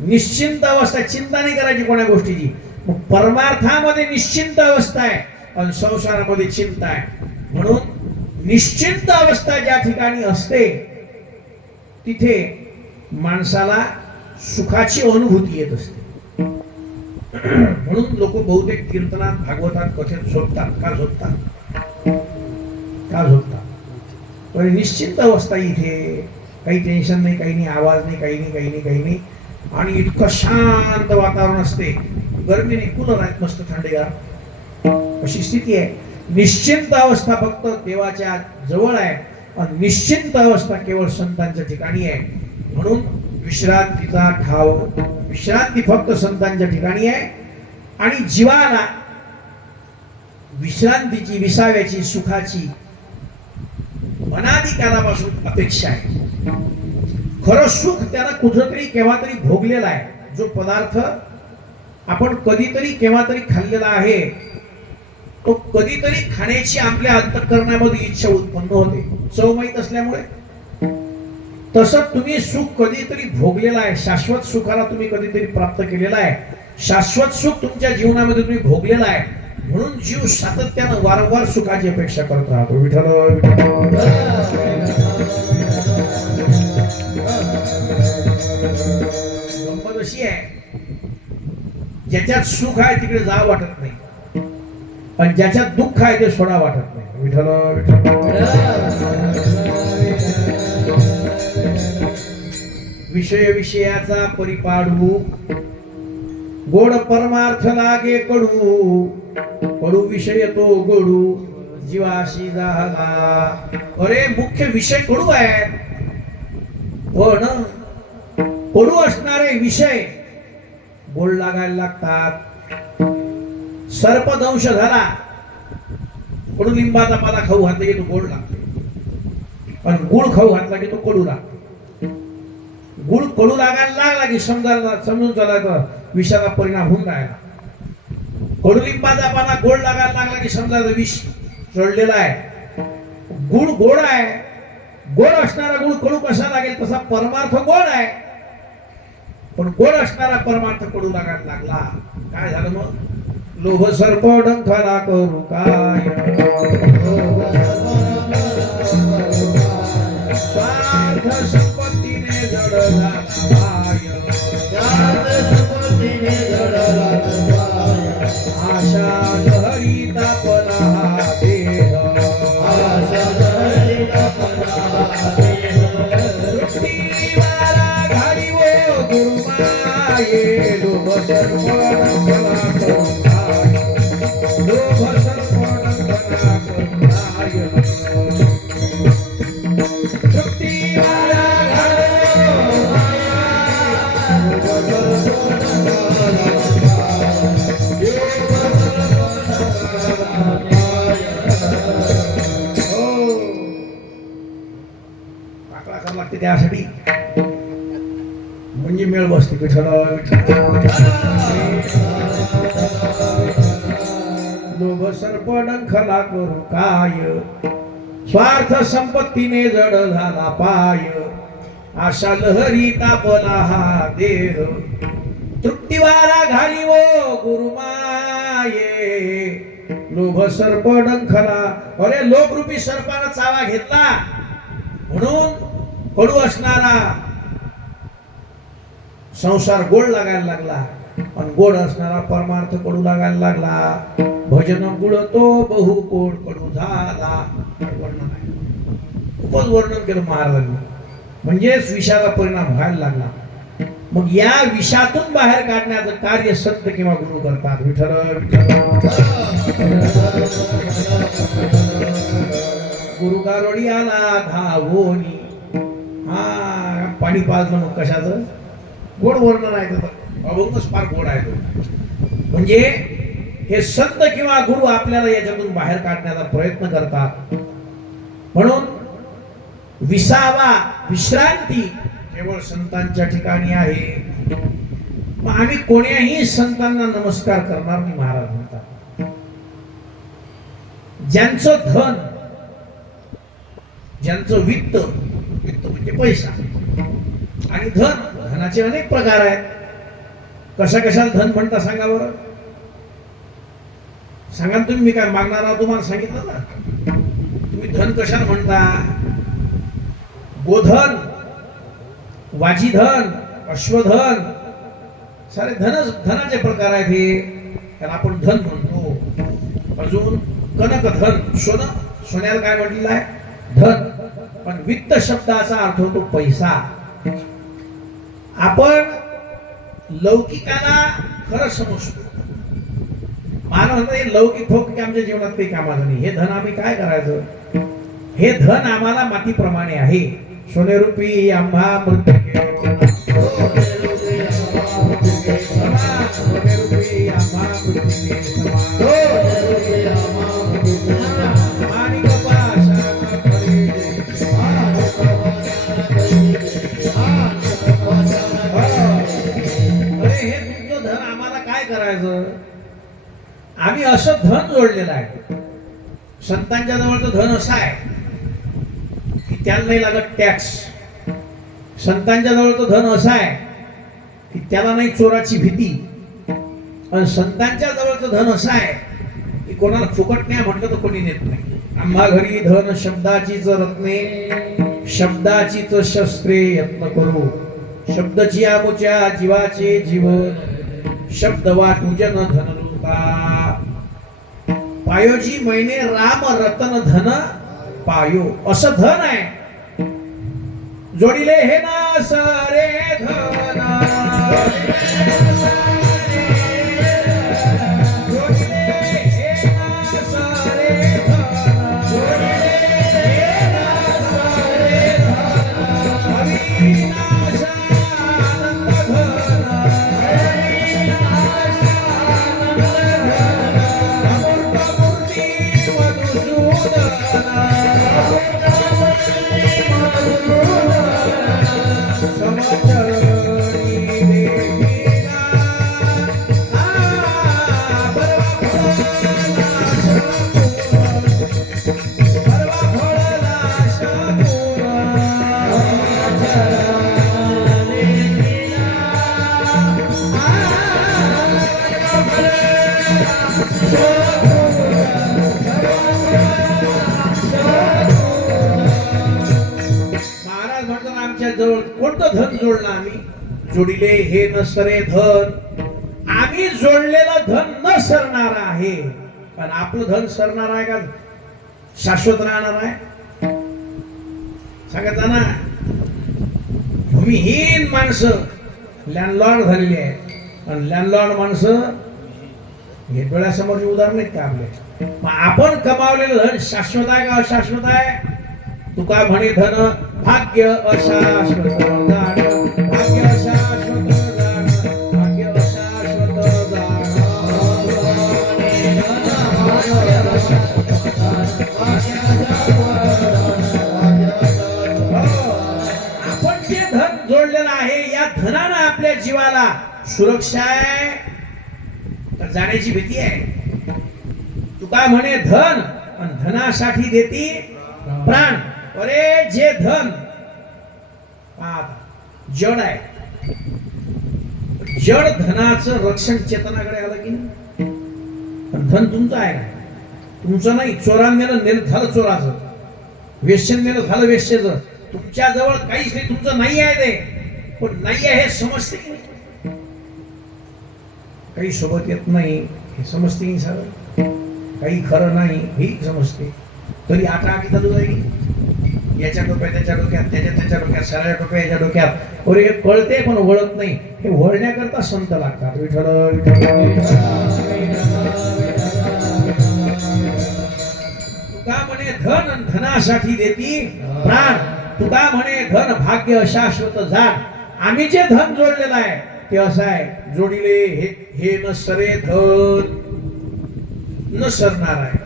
निश्चिंत अवस्था, चिंता नाही करायची कोणा गोष्टीची. मग परमार्थामध्ये निश्चिंत अवस्था आहे आणि संसारामध्ये चिंता आहे. म्हणून निश्चिंत अवस्था ज्या ठिकाणी असते तिथे माणसाला सुखाची अनुभूती येत असते. म्हणून लोक बहुतेक कीर्तनात, भागवतात, कथेत झोपतात. का झोपतात? पण निश्चिंत अवस्था इथे, काही टेन्शन नाही, काही नाही, आवाज नाही, काही नाही. आणि इतकं शांत वातावरण असते. गरमी नाही, कूलर आहेत मस्त थंडेगार, अशी स्थिती आहे. निश्चिंत अवस्था फक्त देवाच्या जवळ आहे आणि निश्चिंत अवस्था केवळ संतांच्या ठिकाणी आहे. म्हणून विश्रांतीचा ठाव, विश्रांती फक्त संतांच्या ठिकाणी आहे. आणि जीवाला विश्रांतीची, विसाव्याची, सुखाची अनादी कालापासून अपेक्षा आहे. खरं सुख त्याला कुठंतरी केव्हा तरी भोगलेला आहे. जो पदार्थ आपण कधीतरी केव्हा तरी खाल्लेला आहे, तो कधीतरी खाण्याची आपल्या अंतःकरणामध्ये इच्छा उत्पन्न होते, चव माहीत असल्यामुळे. तसं तुम्ही सुख कधीतरी भोगलेला आहे. शाश्वत सुखाला तुम्ही कधीतरी प्राप्त केलेला आहे. शाश्वत सुख तुमच्या जीवनामध्ये तुम्ही भोगलेला आहे. म्हणून जीव सातत्यानं वारंवार सुखाची अपेक्षा करत राहतो. विठ्ठल गंमत अशी आहे, ज्याच्यात सुख आहे तिकडे जा वाटत नाही, पण ज्याच्यात दुःख आहे ते सोडा वाटत नाही. विठ्ठल विषय विषयाचा परिपाडू, गोड परमार्थ लागे कडू, कडू विषय तो गोडू, जीवाशी झाला. अरे मुख्य विषय कडू आहे, पण कडू असणारे विषय गोड लागायला लागतात. सर्पदंश झाला, कडुलिंबाचा पाला खाऊ घातला की तो गोड लागतो, पण गुळ खाऊ घातला की तो कडू लागतो. गुळ कडू लागायला लागला की समजून चालायचं विषाचा परिणाम होऊन राहिला. कडुलिंबाचा पाला गोड लागायला लागला की समजायचं विष चढलेला आहे. गुळ गोड आहे, गोड असणारा गुळ कडू कसा लागेल तसा परमार्थ गोड आहे, पण गोड असणारा परमार्थ कडू लागायला लागला. काय झालं मग? लोभ सर्प डंखाला करू काय, स्वार्थ संपत्तीने जडला पाय, आशा लहरी तापला देह, तृप्तीवाला घाडी वो गुरुमाये, लोभ सर्प डंखाला करू काय, लोभ सर्प डंखाला करू काय, तृप्तीवाला लागते त्यासाठी म्हणजे मेळ बसते. विठ्ठल लोभ सर्प डंखला करू काय, स्वार्थ संपत्तीने जड झाला पाय, आशा लहरी तापला हा देह, तृप्तिवारा घाली वो गुरुमाये, लोभ सर्प डंखला. अरे लोकरूपी सर्पानं चावा घेतला म्हणून कडू असणारा संसार गोड लागायला लागला, आणि गोड असणारा परमार्थ कडू लागायला लागला. भजन गुळ तो बहु गोड कडू झाला. वर्णन आहे, खूपच वर्णन केलं महाराजांनी. म्हणजेच विषाचा परिणाम व्हायला लागला. मग या विषातून बाहेर काढण्याचं कार्य संत किंवा गुरु करतात. विठ्ठल गुरु गारोडी आला धावोनी. हा पाणी पाजलं मग कशाचं गोड वर्णन आहे. अभंगच फार गोड आहे तो. म्हणजे हे संत किंवा गुरु आपल्याला याच्यातून बाहेर काढण्याचा प्रयत्न करतात. म्हणून विसावा विश्रांती केवळ संतांच्या ठिकाणी आहे. मग आम्ही कोण्याही संतांना नमस्कार करणार नाही. महाराज म्हणतात ज्यांचं धन, ज्यांचं वित्त, वित्त म्हणजे पैसा आणि धन, धनाचे अनेक प्रकार आहेत. कशा कशाला धन म्हणता सांगा बरं. सांगा तुम्ही. मी काय मागणार आहोत तुम्हाला सांगितलं ना. तुम्ही धन कशाला म्हणता. गोधन, वाजीधन, अश्वधन, सारे धनाचे प्रकार आहेत. हे त्याला आपण धन म्हणतो. अजून कनकधन, सोन्याला काय म्हटलेलं आहे धन. पण वित्त शब्दाचा अर्थ होतो पैसा. आपण लौकिकाला खरं समजतो. मला म्हणतो हे लौकिक भोग आमच्या जीवनात काही कामाचं नाही. हे धन आम्ही काय करायचं. हे धन आम्हाला मातीप्रमाणे आहे. सोनेरूपी आम्हा मृत्यू आम्ही असं धन जोडलेलं आहे. संतांच्या जवळचं धन असं आहे की त्याला नाही लागत टॅक्स. संतांच्या जवळचं धन असं आहे की त्याला नाही चोराची भीती. आणि संतांच्या जवळचं धन असं आहे की कोणाला फुकट नाही म्हटलं तर कोणी नेत नाही. आम्हा घरी धन शब्दाचीच रत्ने, शब्दाचीच शस्त्रे यत्न करू. शब्दची आमुच्या जीवाचे जीवन, शब्द वाटू जन धन लुटा. पायोजी मैने राम रतन धन पायो. असं धन आहे. जोडिले हे ना सरे धन, जोडिले हे ना सरे धन, जोडिले हे ना सरे धन. अविनाश आनंद धन, अविनाश आनंद धन. अमृत मूर्ती मधुसूदन, जवळ कोणतं धन जोडलं आम्ही. जोडिले हे नसरे धन. आम्ही जोडलेलं धन न सरणार आहे. पण आपलं धन सरणार आहे का, शाश्वत राहणार आहे. सांगायचं ना. भूमिहीन माणसं लँडलॉर्ड झालेली आहेत. आणि लँडलॉर्ड माणसं हे डोळ्यासमोरची उदाहरण आहेत का आपले. मग आपण कमावलेलं धन शाश्वत आहे का अशाश्वत आहे. तुका म्हणे धन भाग्य अशाश्वत जाण, भाग्य अशाश्वत जाण, भाग्य अशाश्वत जाण. आपण जे धन जोडलेलं आहे या धनानं आपल्या जीवाला सुरक्षा आहे का जाण्याची भीती आहे. तू काय म्हणे धन आणि धनासाठी देती प्राण. अरे जे धन जड आहे, जड धनाचं रक्षण चेतनाकडे आलं की नाही. पण धन तुमचं आहे ना, तुमचं नाही. चोरांनी नेलं झालं चोराचं, वेश्येने नेलं झालं वेश्येचं. तुमच्या जवळ काहीच नाही, तुमचं नाही आहे ते. पण नाही आहे हे समजते की नाही. काही सोबत येत नाही हे समजते की सगळं, काही खरं नाही हे समजते. तरी आटाआटी चालू जाईल. याच्या डोक्यात त्याच्या डोक्यात, त्याच्या डोक्यात, सराच्या डोक्यात याच्या डोक्यात. अरे हे कळते पण वळत नाही. हे वळण्याकरता संत लागतात. विठ्ठल विठ्ठल. तुका म्हणे धन धनासाठी देती प्राण. तुका म्हणे धन भाग्य अशाश्वत झाड. आम्ही जे धन जोडलेलं आहे ते असं आहे, जोडिले हे न सरे धन न सरणार आहे.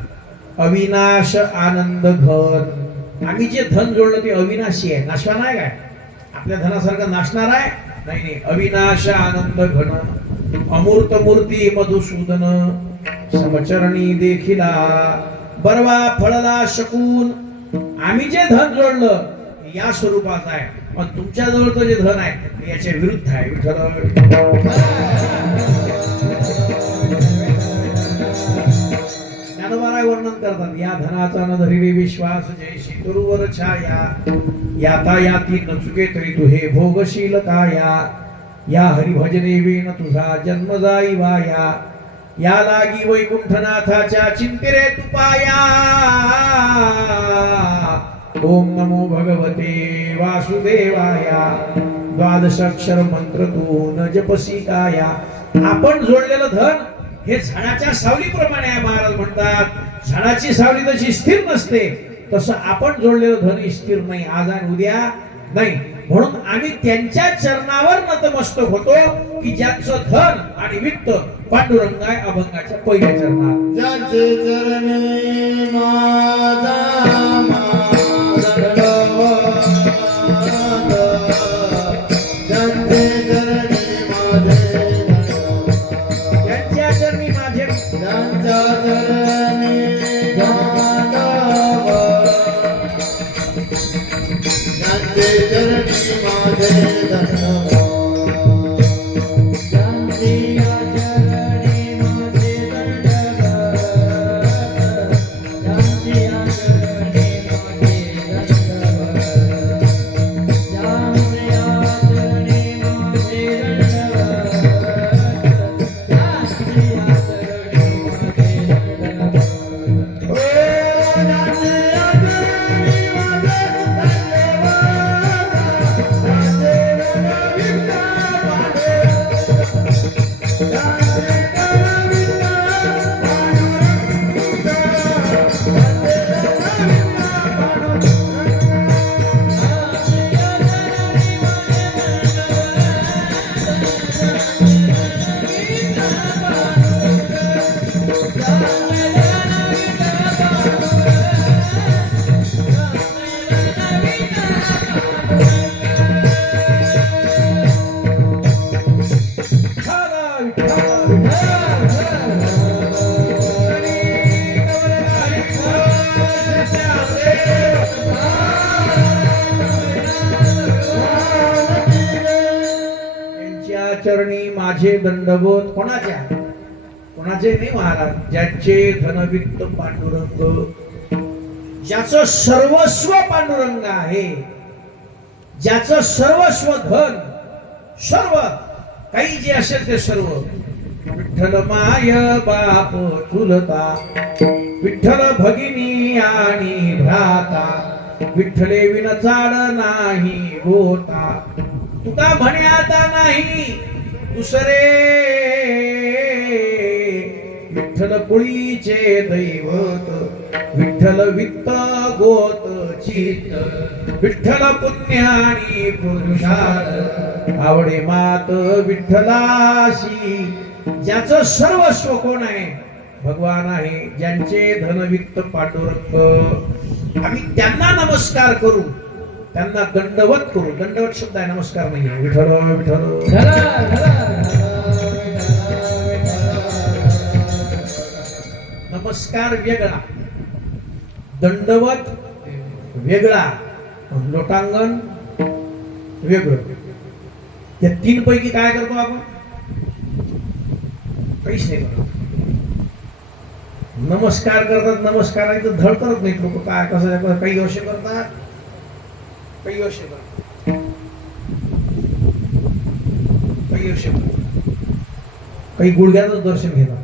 अविनाश आनंद घन. आम्ही जे धन जोडलं ते अविनाशी आहे, नाशवान आहे काय? आपल्या धनासारखं नाशणार आहे? नाही नाही. अविनाश आनंद घन अमूर्त मूर्ती मधुसूदन समचरणी देखिला बरवा फळला शकून. आम्ही जे धन जोडलं या स्वरूपात आहे, पण तुमच्या जवळचं जे धन आहे याच्या विरुद्ध आहे. ज्ञानोबाराय वर्णन करतात. या धनाचा न धरिवे विश्वास जैशी तुरुवर छाया. याता याती न चुके तरी तू हे भोगशील काया. या हरिभजने वेन तुझा जन्म जाई वाया. या लागी वैकुंठनाथाच्या चिंतिरे तू पाया. ओम नमो भगवते वासुदेवाया. द्वादशाक्षर मंत्र तू न जपसी काया. आपण जोडलेलं धन हे झाडाच्या सावलीप्रमाणे आहे. महाराज म्हणतात झाडाची सावली तशी स्थिर नसते, तसं आपण जोडलेलं धन स्थिर नाही, आज आणि उद्या नाही. म्हणून आम्ही त्यांच्या चरणावर नतमस्तक होतो की ज्यांचं धन आणि वित्त पांडुरंग आहे अभंगाच्या पहिल्या चरणात. ज्यांचे चरणी माझा चरणी माझे दंडवत. कोणाच्या? कोणाचे नाही महाराज. ज्याचे धनवित्त पांडुरंग, ज्याचं सर्वस्व पांडुरंग आहे, ज्याचं सर्वस्व धन सर्व काही जे असेल ते सर्व. विठ्ठल माय बाप चुलता, विठ्ठल भगिनी आणि भ्राता, विठ्ठले विन चाड नाही होता. तुका म्हणे आता नाही दुसरे, विठ्ठल कुळीचे दैवत, विठ्ठल वित्त गोत चित, विठ्ठल पुण्यानी पुरुषार्थ, आवडे मात विठ्ठलाशी. ज्याचं सर्वस्व कोण आहे? भगवान आहे. ज्यांचे धनवित्त पांडुरंग, आम्ही त्यांना नमस्कार करू, त्यांना दंडवत करू. दंडवत शब्द आहे, नमस्कार नाही. विठ्ठल विठ्ठल. नमस्कार वेगळा, दंडवत वेगळा, लोटांगण वेगळं. या तीन पैकी काय करतो आपण? काहीच नाही करत. नमस्कार करतात, नमस्कार आहे तर धड करत नाहीत लोक. काय कसं काही असे करतात, काही असे करतात, काही असे करतात, काही गुडघ्याचं दर्शन घेतात.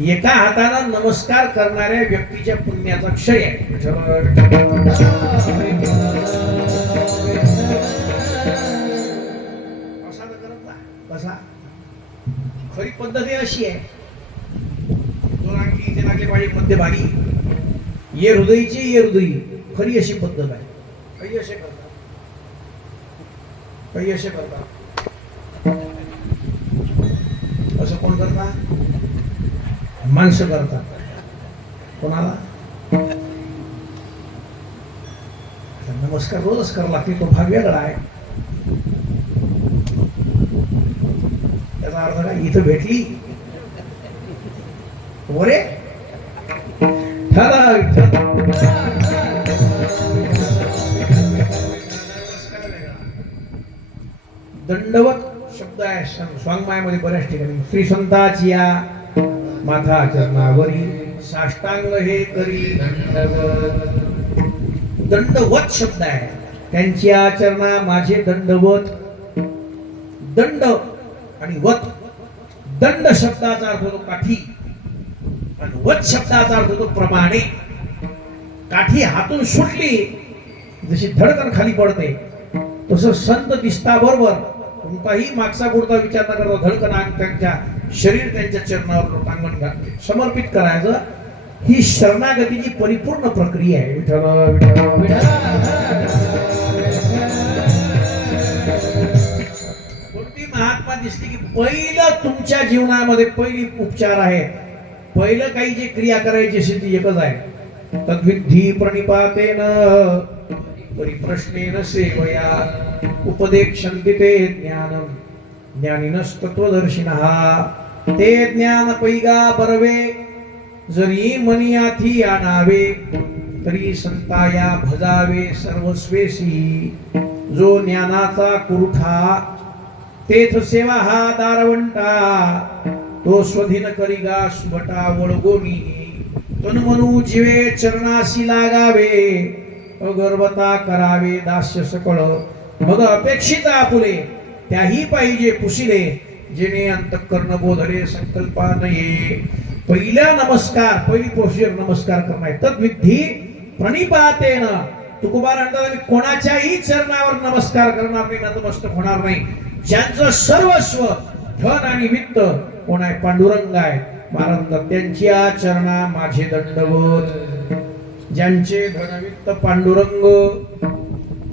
एका हातानं नमस्कार करणाऱ्या व्यक्तीच्या पुण्याचा क्षय आहे. असा तर करत ना कसा. खरी पद्धत ही अशी आहे, दोन अंगठी इथे लागले पाहिजे मध्यभागी, ये हृदयची ये हृदयी, खरी अशी पद्धत आहे. काही असे करतात, काही असे करतात. असं कोण करतात? माणसं करतात. कोणाला? नमस्कार रोजच करावा लागते, तो भाग वेगळा आहे. त्याचा अर्थ काय? इथं भेटली वरे दंडवत शब्द आहे स्वांगमायामध्ये बऱ्याच ठिकाणी. श्री संताची या माथा चरणावरी साष्टांग हे करी दंडवत. दंडवत शब्द आहे. त्यांची आचरणा माझे दंडवत. दंड आणि वत, दंड शब्दाचा अर्थ होतो काठी आणि वत शब्दाचा अर्थ होतो प्रमाणे. काठी हातून सुटली जशी धडकन खाली पडते, तसं संत दिसता बरोबर कोणताही मागचा पुढचा विचार न करता धडकन त्यांच्या शरीर त्यांच्या चरणावर लोटांगण समर्पित करायचं. ही शरणागतीची परिपूर्ण प्रक्रिया आहे. विठ्ठल विठ्ठल कोणती महात्मा दिसली की पहिलं तुमच्या जीवनामध्ये पहिली उपचार आहे, पहिलं काही जे क्रिया करायची असेल ती एकच आहे. तद्विधी प्रणिपातेन परिप्रश्नेन सेवया उपदेक्षन्ति ते ज्ञानम ज्ञानिनस्तत्वदर्शिनः. ते ज्ञान पैगा बरवे जरी मनियाथी आणावे, तरी संताया भजावे सर्वस्वेसी. जो ज्ञानाचा कुरुठा तेथ सेवा हा दारवंटा, तो स्वधीन करिगा सुभटा वळगोनी. तन्मनु जीवे चरणासी लागावे, अगर्वता करावे दास्य सकळ. मग अपेक्षित आपुले त्याही पाहिजे पुसिले, जेणे अंतःकरण बोधरे संकल्पा नये. पहिला नमस्कार, पहिली प्रोसिजर नमस्कार करणार. तद्विधी प्रणिपातेन. तुकोबा म्हणतात कोणाच्याही चरणावर नमस्कार करणार नाही, नतमस्तक होणार नाही. ज्यांचं सर्वस्व धन आणि वित्त कोण आहे? पांडुरंग आहे. महाराज त्यांची आचरणा माझे दंडवत. ज्यांचे धनवित्त पांडुरंग.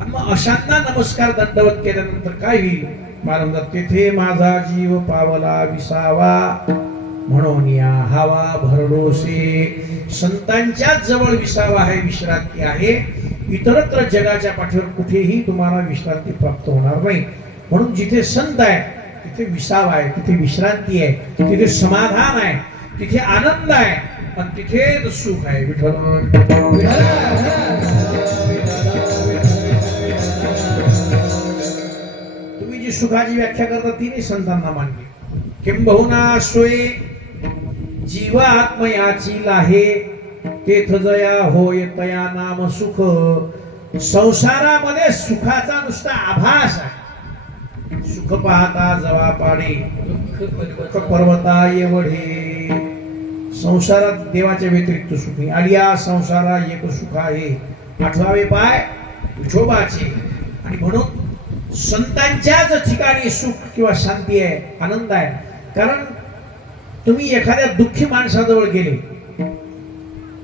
आणि मग अशांना नमस्कार दंडवत केल्यानंतर काय होईल? महाराज तेथे माझा जीव पावला विसावा, म्हणून या हवा भरडोसे. संतांच्या जवळ विसावा आहे, विश्रांती आहे. इतरत्र जगाच्या पाठीवर कुठेही तुम्हाला विश्रांती प्राप्त होणार नाही. म्हणून जिथे संत आहे तिथे विसावा आहे, तिथे विश्रांती आहे, तिथे समाधान आहे, तिथे आनंद आहे आणि तिथे सुख आहे. तुम्ही जी सुखाची व्याख्या करता ती नाही संतांना मान्य. किंबहुना सोय जीवा आत्मयाची लाहे, तेथ जया होय तया नाम सुख. संसारामध्ये सुखाचा नुसता आभास आहे. सुख पाहता जवा पाडे, दुःख पर्वता एवढे. संसारात देवाच्या व्यतिरिक्त सुख नाही. आलिया संसारा एक सुख आहे, आठवावे पाय विठोबाचे. आणि म्हणून संतांच्याच ठिकाणी सुख किंवा शांती आहे, आनंद आहे. कारण तुम्ही एखाद्या दुःखी माणसाजवळ गेले,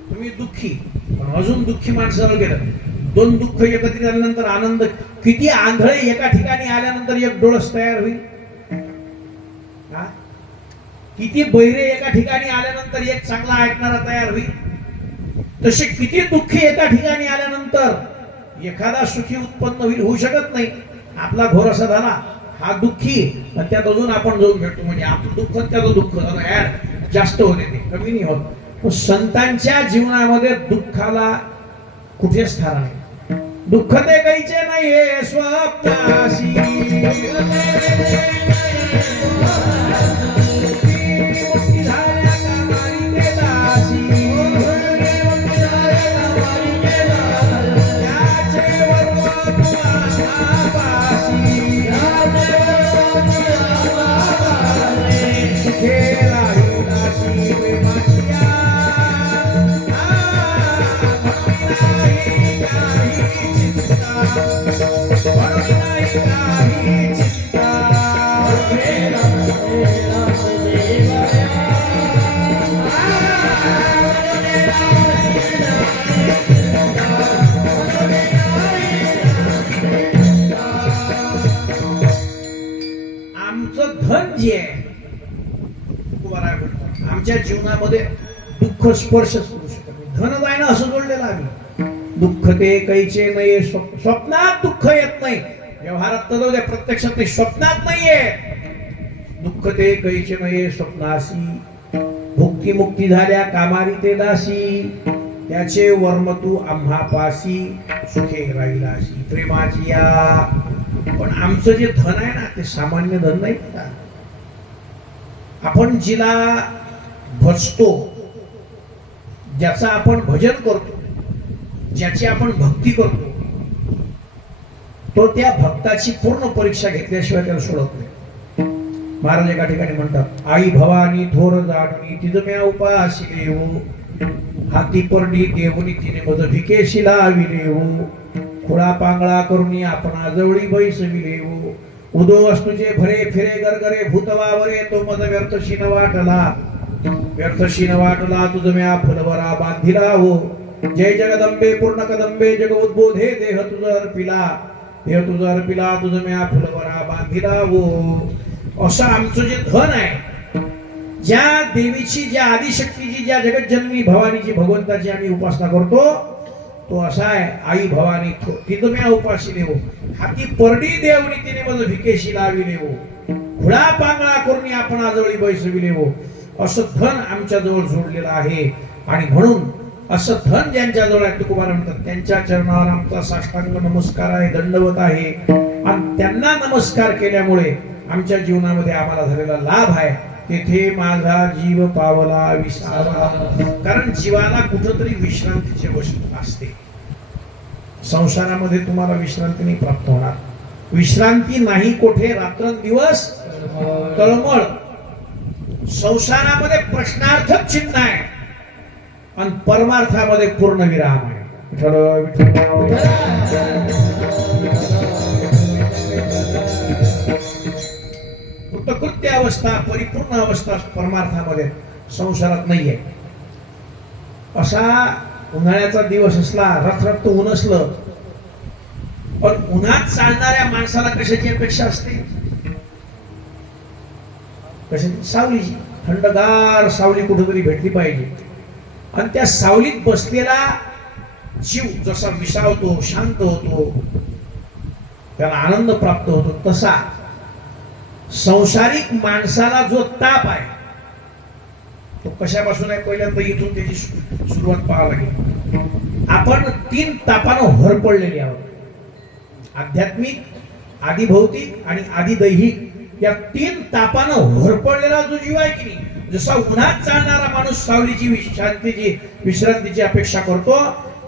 तुम्ही दुःखी पण अजून दुःखी माणसाजवळ गेलं, दोन दुःख एकत्रित आल्यानंतर आनंद. किती आंधळे एका ठिकाणी आल्यानंतर एक डोळस तयार होईल. किती बहिरे एका ठिकाणी आल्यानंतर एक चांगला ऐकणारा तयार होईल. तसे किती दुःखी एका ठिकाणी आल्यानंतर एखादा सुखी उत्पन्न होईल, होऊ शकत नाही. आपला घोर असा झाला, हा दुःखी आणि त्यात अजून आपण जाऊन भेटतो म्हणजे आपलं दुःख आणि त्याचं दुःख जरा ऍड जास्त होते ते कमी नाही होत. पण संतांच्या जीवनामध्ये दुःखाला कुठे स्थान नाही. दुःख ते काहीचे नाहीये स्वप्नाशी झाल्या कामारी ते दासी. त्याचे वर्म तू आपासी. सुखे राहिलाशी प्रेमाचिया. म्हणून नाही काही चिंता. म्हणून नाही काही चिंता. आमचं धन जे आहे तुकाराम म्हणतात, आमच्या जीवनामध्ये दुःख स्पर्शच करू शकत नाही. धन जायना असं जोडलेलं आम्ही. दुःख ते काहीचे नाही. स्वप्नात दुःख येत नाही. व्यवहारात तर जाऊ द्या, प्रत्यक्षात नाही, स्वप्नात नाहीये. दुःख ते काहीचे नाही स्वप्नासी. भुक्ती मुक्ती झाल्या कामारी ते दासी. त्याचे वर्म तू आम्हा पासी. सुखे राहिलाशी प्रेमाची या. पण आमचं जे धन आहे ना ते सामान्य धन नाही का. आपण जिला भजतो, ज्याचा आपण भजन करतो, ज्याची आपण भक्ती करतो, तो त्या भक्ताची पूर्ण परीक्षा घेतल्याशिवाय त्याला सोडत नाही. महाराज एका ठिकाणी म्हणतात, आई भवानी थोर जाणून तिजम्या उपाशी देऊ. हाती परडी देवनी तिने मज भिकेशी लाविलेऊ. खुळा पांगळा करुणी आपणा जवळी बैसविलेऊ. उदो वस्तूचे भरे फिरे गरगरे भूतवावरे तो मज व्यर्थ शिन वाटला. व्यर्थ शिन वाटला तुझम्या फुलवरा बांधिला हो. जय जगदंबे पूर्ण कदंबे जग उद्बोधे देह तुझ अर्पिला. देह तुझ अर्पिला तुझम्या फुलवरा बांधिला हो. असं आमचं जे धन आहे, ज्या देवीची, ज्या आदिशक्तीची, ज्या जगतजननी भवानीची, भगवंताची आम्ही उपासना करतो, तो असा आहे. आई भवानी तिजम्या उपाशी देव. हाती परडी देवनी तिने मज भिकेशी लाविलेवो. खुळा पांगळा करून आपण आजवळी बैसविलेवो. असं धन आमच्या जवळ जोडलेलं आहे. आणि म्हणून असं धन ज्यांच्या जवळ आहे, तुकोबारा म्हणतात, त्यांच्या चरणावर आमचा साष्टांग नमस्कार आहे, दंडवत आहे. आणि त्यांना नमस्कार केल्यामुळे आमच्या जीवनामध्ये आम्हाला झालेला लाभ आहे. तेथे माझा जीव पावला विसावा. कारण जीवाला कुठंतरी विश्रांतीची आवश्यकता असते. संसारामध्ये तुम्हाला विश्रांती नाही प्राप्त होणार. विश्रांती नाही कोठे, रात्रंदिवस तळमळ. संसारामध्ये प्रश्नार्थक चिन्ह आहे आणि परमार्थामध्ये पूर्ण विराम आहे. कृतकृत्य अवस्था, परिपूर्ण अवस्था परमार्थामध्ये, संसारात नाहीये. असा उन्हाळ्याचा दिवस असला, रखरखत ऊन असलं, पण उन्हात चालणाऱ्या माणसाला कशाची अपेक्षा असते? कशाची? सावलीची. थंडगार सावली कुठेतरी भेटली पाहिजे. आणि त्या सावलीत बसलेला जीव जसा विसावतो, शांत होतो, त्याला आनंद प्राप्त होतो, तसा संसारिक माणसाला जो ताप आहे तो कशापासून आहे? पहिल्यांदा इथून त्याची सुरुवात पाहावी लागेल. आपण 3 तापानं होरपळलेली आहोत. आध्यात्मिक, आदिभौतिक आणि आदिदैहिक या 3 तापानं होरपळलेला जो जीव आहे की नाही, जसा उन्हात चालणारा माणूस सावलीची, शांतीची, विश्रांतीची अपेक्षा करतो,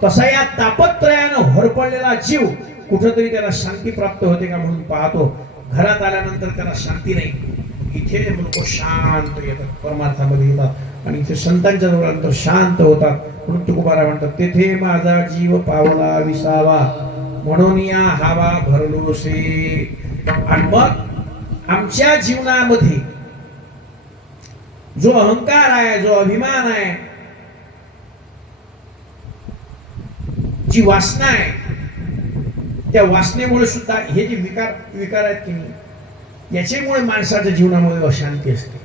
तसा या तापत्रयानं होरपळलेला जीव कुठेतरी त्याला शांती प्राप्त होते का म्हणून पाहतो. घरात आल्यानंतर त्याला शांती नाही. इथे लोक शांत येतात, परमार्थामध्ये येतात आणि इथे संतांच्या जवळ शांत होतात. म्हणून तुकोबारा म्हणतात, तेथे माझा जीव पावला विसावा. म्हणून या हवा भरलोसे. आणि मग आमच्या जीवनामध्ये जो अहंकार आहे, जो अभिमान आहे, जी वासना आहे, त्या वासनेमुळे सुद्धा हे जे विकार आहेत की नाही, याच्यामुळे माणसाच्या जीवनामध्ये अशांती असते.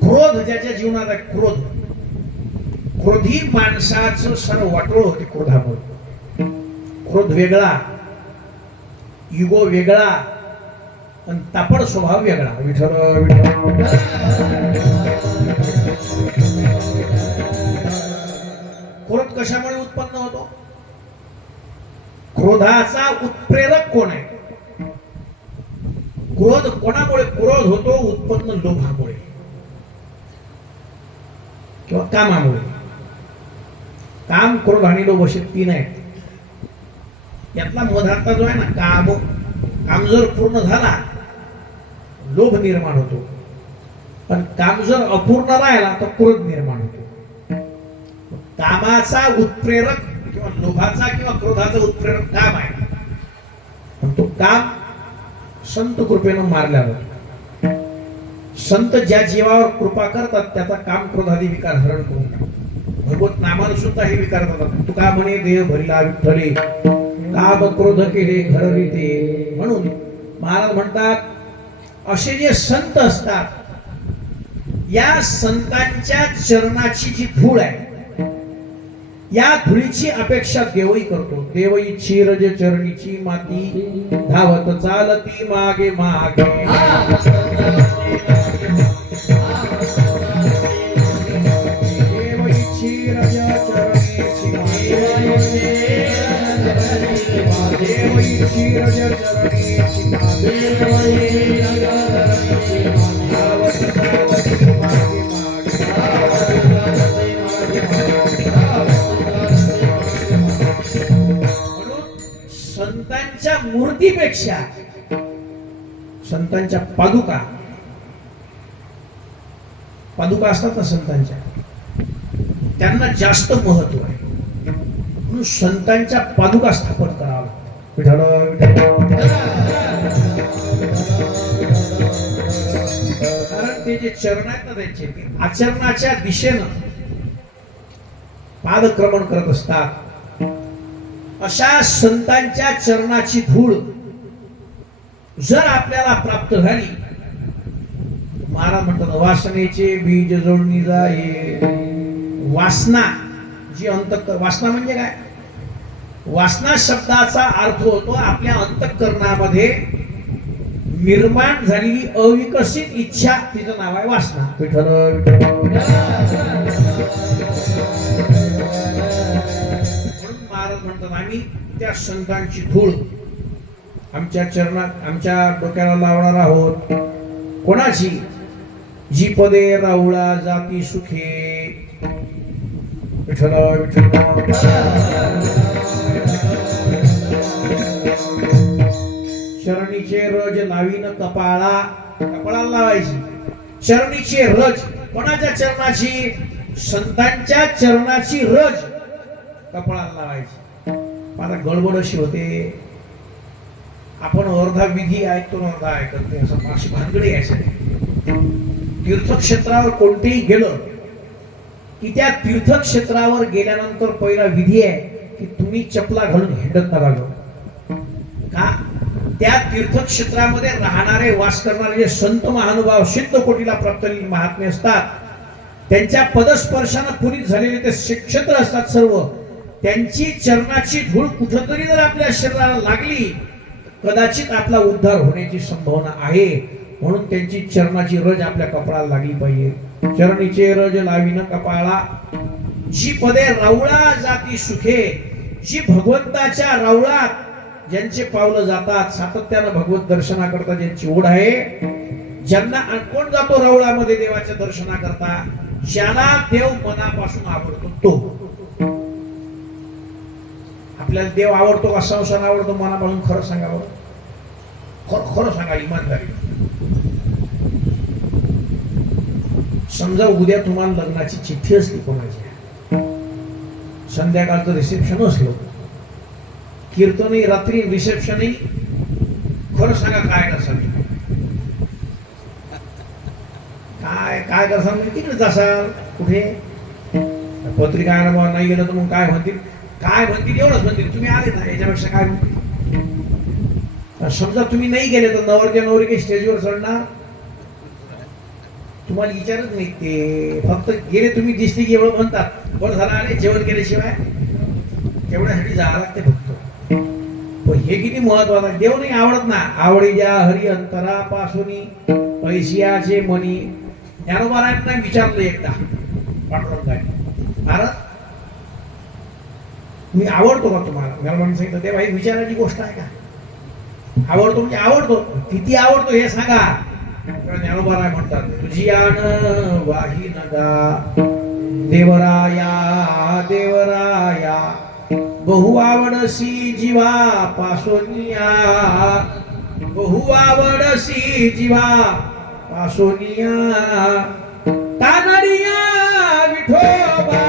क्रोध ज्याच्या जीवनात आहे, क्रोधी माणसाचं सर्व वाटोळ होते क्रोधामुळे. क्रोध वेगळा, युगो वेगळा, आणि तापड स्वभाव वेगळा. विठ्ठल विठ्ठल. क्रोध कशामुळे उत्पन्न होतो? क्रोधाचा उत्प्रेरक कोण आहे? क्रोध कोणामुळे क्रोध होतो? उत्पन्न लोभामुळे किंवा कामामुळे. काम, क्रोध आणि लोभ असे तीन आहेत. यातला मधार्थ जो आहे ना, काम जर पूर्ण झाला लोभ निर्माण होतो, पण काम जर अपूर्ण राहिला तर क्रोध निर्माण होतो. कामाचा उत्प्रेरक किंवा लोभाचा किंवा क्रोधाचा उत्प्रेरक काम आहे, पण तो काम संत कृपेनं मारल्या जातो. संत ज्या जीवावर कृपा करतात त्याचा काम क्रोधादी विकार हरण करून टाकतात. भगवत नामानं सुद्धा हे विकार करतात. तुका म्हणे देह भरिला विठ्ठले, काम क्रोध केले घर रीते. म्हणून महाराज म्हणतात असे जे संत असतात, या संतांच्या चरणाची जी धूळ आहे, या धुळीची अपेक्षा देवही करतो. देवही क्षीरज चरणीची माती, धावत चालती मागे मागे. देवही क्षीरज चरणीची माती, देवही क्षीरज चरणीची माती, धावत चालती मागे संतांच्या मूर्तीपेक्षा संतांच्या पादुका असतात ना संतांच्या, त्यांना जास्त महत्व आहे. म्हणून संतांच्या पादुका स्थापन करावं लागतं. कारण ते जे चरण आहेत ना त्यांचे, ते आचरणाच्या दिशेनं पादक्रमण करत असतात. अशा संतांच्या चरणाची धूळ जर आपल्याला प्राप्त झाली, महाराज म्हणतात वासनेचे बीज जोडणी जाये. वासना जी वासना म्हणजे काय? वासना शब्दाचा अर्थ होतो आपल्या अंतःकरणामध्ये निर्माण झालेली अविकसित इच्छा, तिचं नाव आहे वासना. म्हणून महाराज म्हणतात आम्ही त्या संतांची धूळ आमच्या चरणात, आमच्या डोक्याला लावणार आहोत. कोणाची? जी पदे राहुळा जाती सुखे. विठ्ठल विठ्ठल. चरणीचे रज लावीन कपाळा, कपाळाला लावायची. चरणीचे रज, कोणाच्या चरणाची? संतांच्या चरणाची रज कपाळाला लावायची. मला गडबड अशी होते, आपण अर्धा विधी ऐकतो, अर्धा ऐकत नाही, असं अशी भानगडी यायचं नाही. तीर्थक्षेत्रावर कोणतेही गेलं की त्या तीर्थक्षेत्रावर गेल्यानंतर पहिला विधी आहे की तुम्ही चपला घालून हिंडत नका जाऊ. का? त्या तीर्थक्षेत्रामध्ये राहणारे, वास करणारे जे संत महानुभाव, सिद्ध कोटीला प्राप्त महात्मे असतात, त्यांच्या पदस्पर्शाने पुनीत झालेले ते क्षेत्र असतात सर्व, त्यांची चरणाची धूळ कुठंतरी जर आपल्या शरीराला लागली, कदाचित आपला उद्धार होण्याची संभावना आहे. म्हणून त्यांची चरणाची रज आपल्या कपाळाला लागली पाहिजे. चरणीचे रज लावीन कपाळा, जी पदे राऊळा जाती सुखे. जी भगवंताच्या राऊळात ज्यांचे पावलं जातात, सातत्यानं भगवत दर्शनाकरता ज्यांची ओढ आहे, ज्यांना कोण जातो राऊळामध्ये देवाच्या दर्शनाकरता? ज्याला देव मनापासून आवडतो तो. आपल्याला देव आवडतो का संसार आवडतो मनापासून? खरं सांगावं, खरं सांगा इमानदारी. समजा उद्या तुम्हाला लग्नाची चिठ्ठी असली कोणाची, संध्याकाळचं रिसेप्शन असलं, कीर्तनही रात्री, रिसेप्शनही, खरं सांगा काय करसाल? काय करसाल? तिकडे जासाल. कुठे? पत्रिका नाही गेलं तर मग काय म्हणतील? एवढंच म्हणतील, तुम्ही आले ना, याच्यापेक्षा काय म्हणतील? समजा तुम्ही नाही गेले तर नवरच्या नवरी काही स्टेजवर चढणार? तुम्हाला विचारत नाही ते, फक्त गेले तुम्ही दिसली की एवढं म्हणतात, बरं झालं आले, जेवण केल्याशिवाय तेवढ्यासाठी जावं लागते फक्त. पण हे किती महत्वाचं आहे. देव नाही आवडत ना, आवडीच्या हरी अंतरापासून पैशियाचे मनी. ज्ञानोबारायांना विचारलं एकदा पांडुरंगाने, महाराज मी आवडतो का तुम्हाला? ज्ञानोबांनी सांगितलं ते भाई विचाराची गोष्ट आहे का? आवडतो म्हणजे आवडतो, किती आवडतो हे सांगा. ज्ञानोबाराय म्हणतात, तुझी आण वाही नगा देवराया देवराया, बहु आवडसी जीवा पासोनिया, बहु आवडसी जीवा पासोनिया, तानरिया विठोबा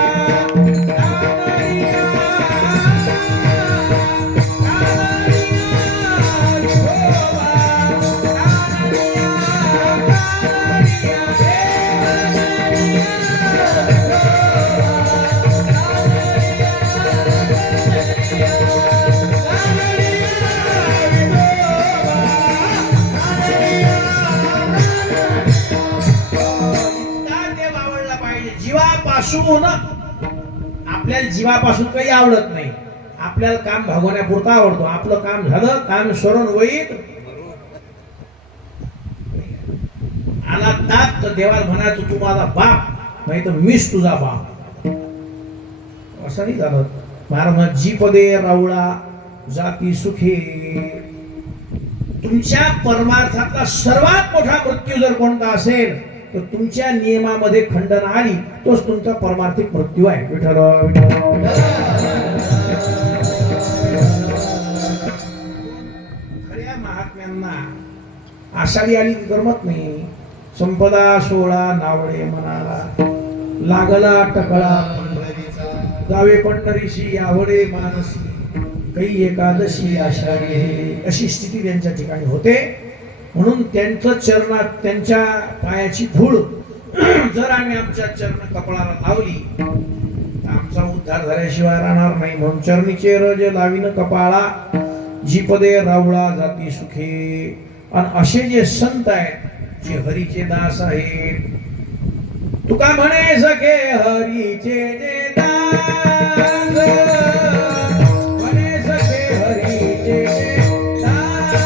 तानरिया, तानरिया विठोबा, तानरिया, तानरिया, जीवापासून. आपल्याला जीवापासून काही आवडत नाही, आपल्याला काम भागवण्यापुरता आवडतो. आपलं काम झालं, काम सरण होईल, आला तात तर देवाला म्हणायचं तू माझा बाप, नाही तर मीच तुझा बाप. असं नाही झालं. महाराज जी पदे रावळा जाती सुखे. तुमच्या परमार्थातला सर्वात मोठा मृत्यू जर कोणता असेल तर तुमच्या नियमामध्ये खंडन आली, तोच तुमचा परमार्थिक मृत्यू आहे. विठ्ठल विठ्ठल. खऱ्या महात्म्यांना आषाढी आली करमत नाही. संपदा सोळा नावडे मनाला, लागला टकळा गावे पंढरीशी आवडे मानसी, काही एकादशी आषाढी, अशी स्थिती त्यांच्या ठिकाणी होते. म्हणून त्यांचं चरणात, त्यांच्या पायाची धूळ जर आम्ही आमच्या चरण कपाळाला लावली तर आमचा उद्धार झाल्याशिवाय राहणार नाही. म्हणून चरणीचे रज लावीन कपाळा, जी पदे रावळा जाती सुखे. आणि असे जे संत आहेत, जे हरीचे दास आहेत, तुका म्हणे सखे हरीचे जे दास, म्हणे सखे हरीचे दास,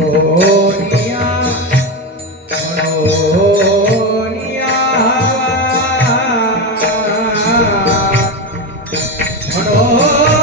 म्हणोनिया म्हणोनिया म्हणोनिया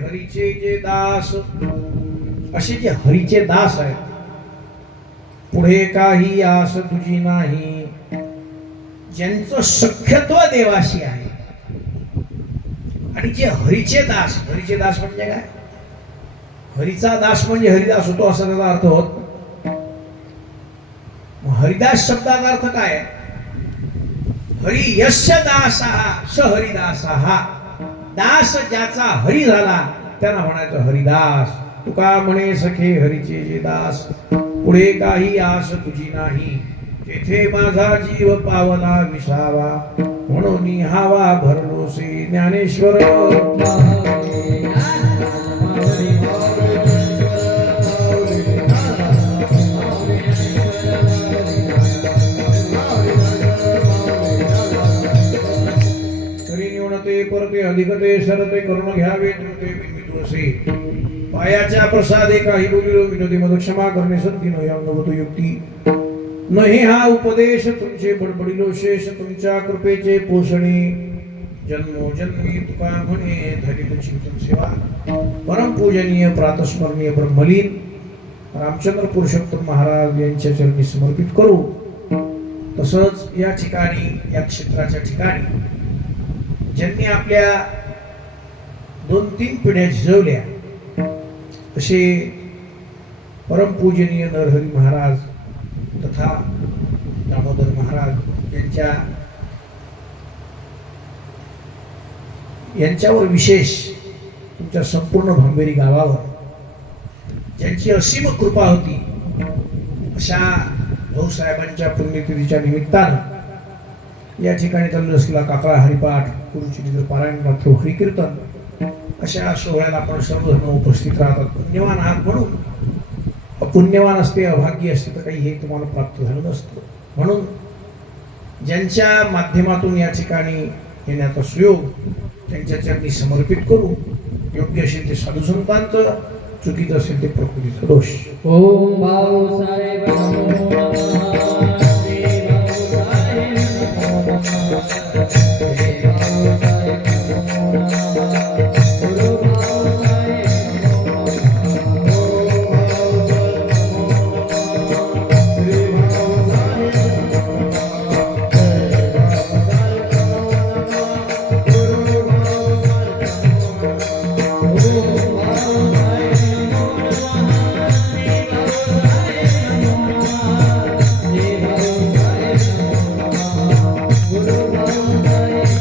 हरीचे जे दास असे जे हरीचे दास आहेत पुढे काही आस तुझी नाही ज्यांचं सख्यत्व देवाशी आहे आणि जे हरीचे दास म्हणजे काय हरीचा दास म्हणजे हरिदास होतो असा त्याचा अर्थ होत हरिदास शब्दाचा अर्थ काय हरी यस्य दासः स हरिदासः दास ज्याचा हरी झाला त्यांना म्हणायचं हरिदास तुका म्हणे सखे हरीचे जे दास पुढे काही आस तुझी नाही तेथे माझा जीव पावला विसावा म्हणून हावा भरलोसे ज्ञानेश्वर परते अधिकते सरते करून घ्यावे तुळसे पायाच्या प्रसादे काही बोलिलो विनोदी मद क्षमा करणे सत्य नये अंगवतो युक्ती नाही हा उपदेश तुमचे बडबडिलो शेष तुमच्या कृपेचे पोषणे जन्मोजन्मी तुका म्हणे धरित चिंतन सेवा परमपूजनीय प्रातस्मरणीय ब्रह्मलीन रामचंद्र पुरुषोत्तम महाराज यांच्या चरणी समर्पित करू तसंच या ठिकाणी या क्षेत्राच्या ठिकाणी ज्यांनी आपल्या 2-3 पिढ्या झिजवल्या असे परमपूजनीय नरहरी महाराज तथा दामोदर महाराज यांच्यावर विशेष तुमच्या संपूर्ण भांबेरी गावावर ज्यांची असीम कृपा होती अशा भाऊसाहेबांच्या पुण्यतिथीच्या निमित्तानं या ठिकाणी चालू असलेला काकळा हरिपाठ गुरुचरित्र पारायण हरी कीर्तन अशा सोहळ्याला आपण सर्वजण उपस्थित राहतात पुण्यवान आहात म्हणून अपुण्यवान असते अभाग्य असते तर काही हे तुम्हाला प्राप्त झालं नसतं म्हणून ज्यांच्या माध्यमातून या ठिकाणी येण्याचा सुयोग त्यांच्या चरणी समर्पित करू योग्य असेल ते साधू संतांचं चुकीचं असेल ते प्रकृतीचा दोष ओम भाऊसाहेब नमो नमः Guru Bhai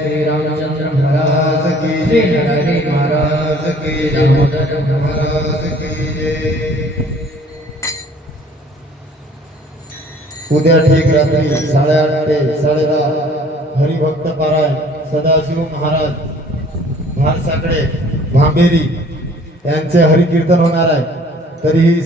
श्री रामचंद्र महाराज की श्री हरि महाराज की दामोदर महाराज की जय। उद्या ठीक रात्री 8:30 ते 10:30 हरिभक्त पारायण सदाशिव महाराज भारसाकडे भांबेरी यांचे हरिकीर्तन होणार आहे। तरीही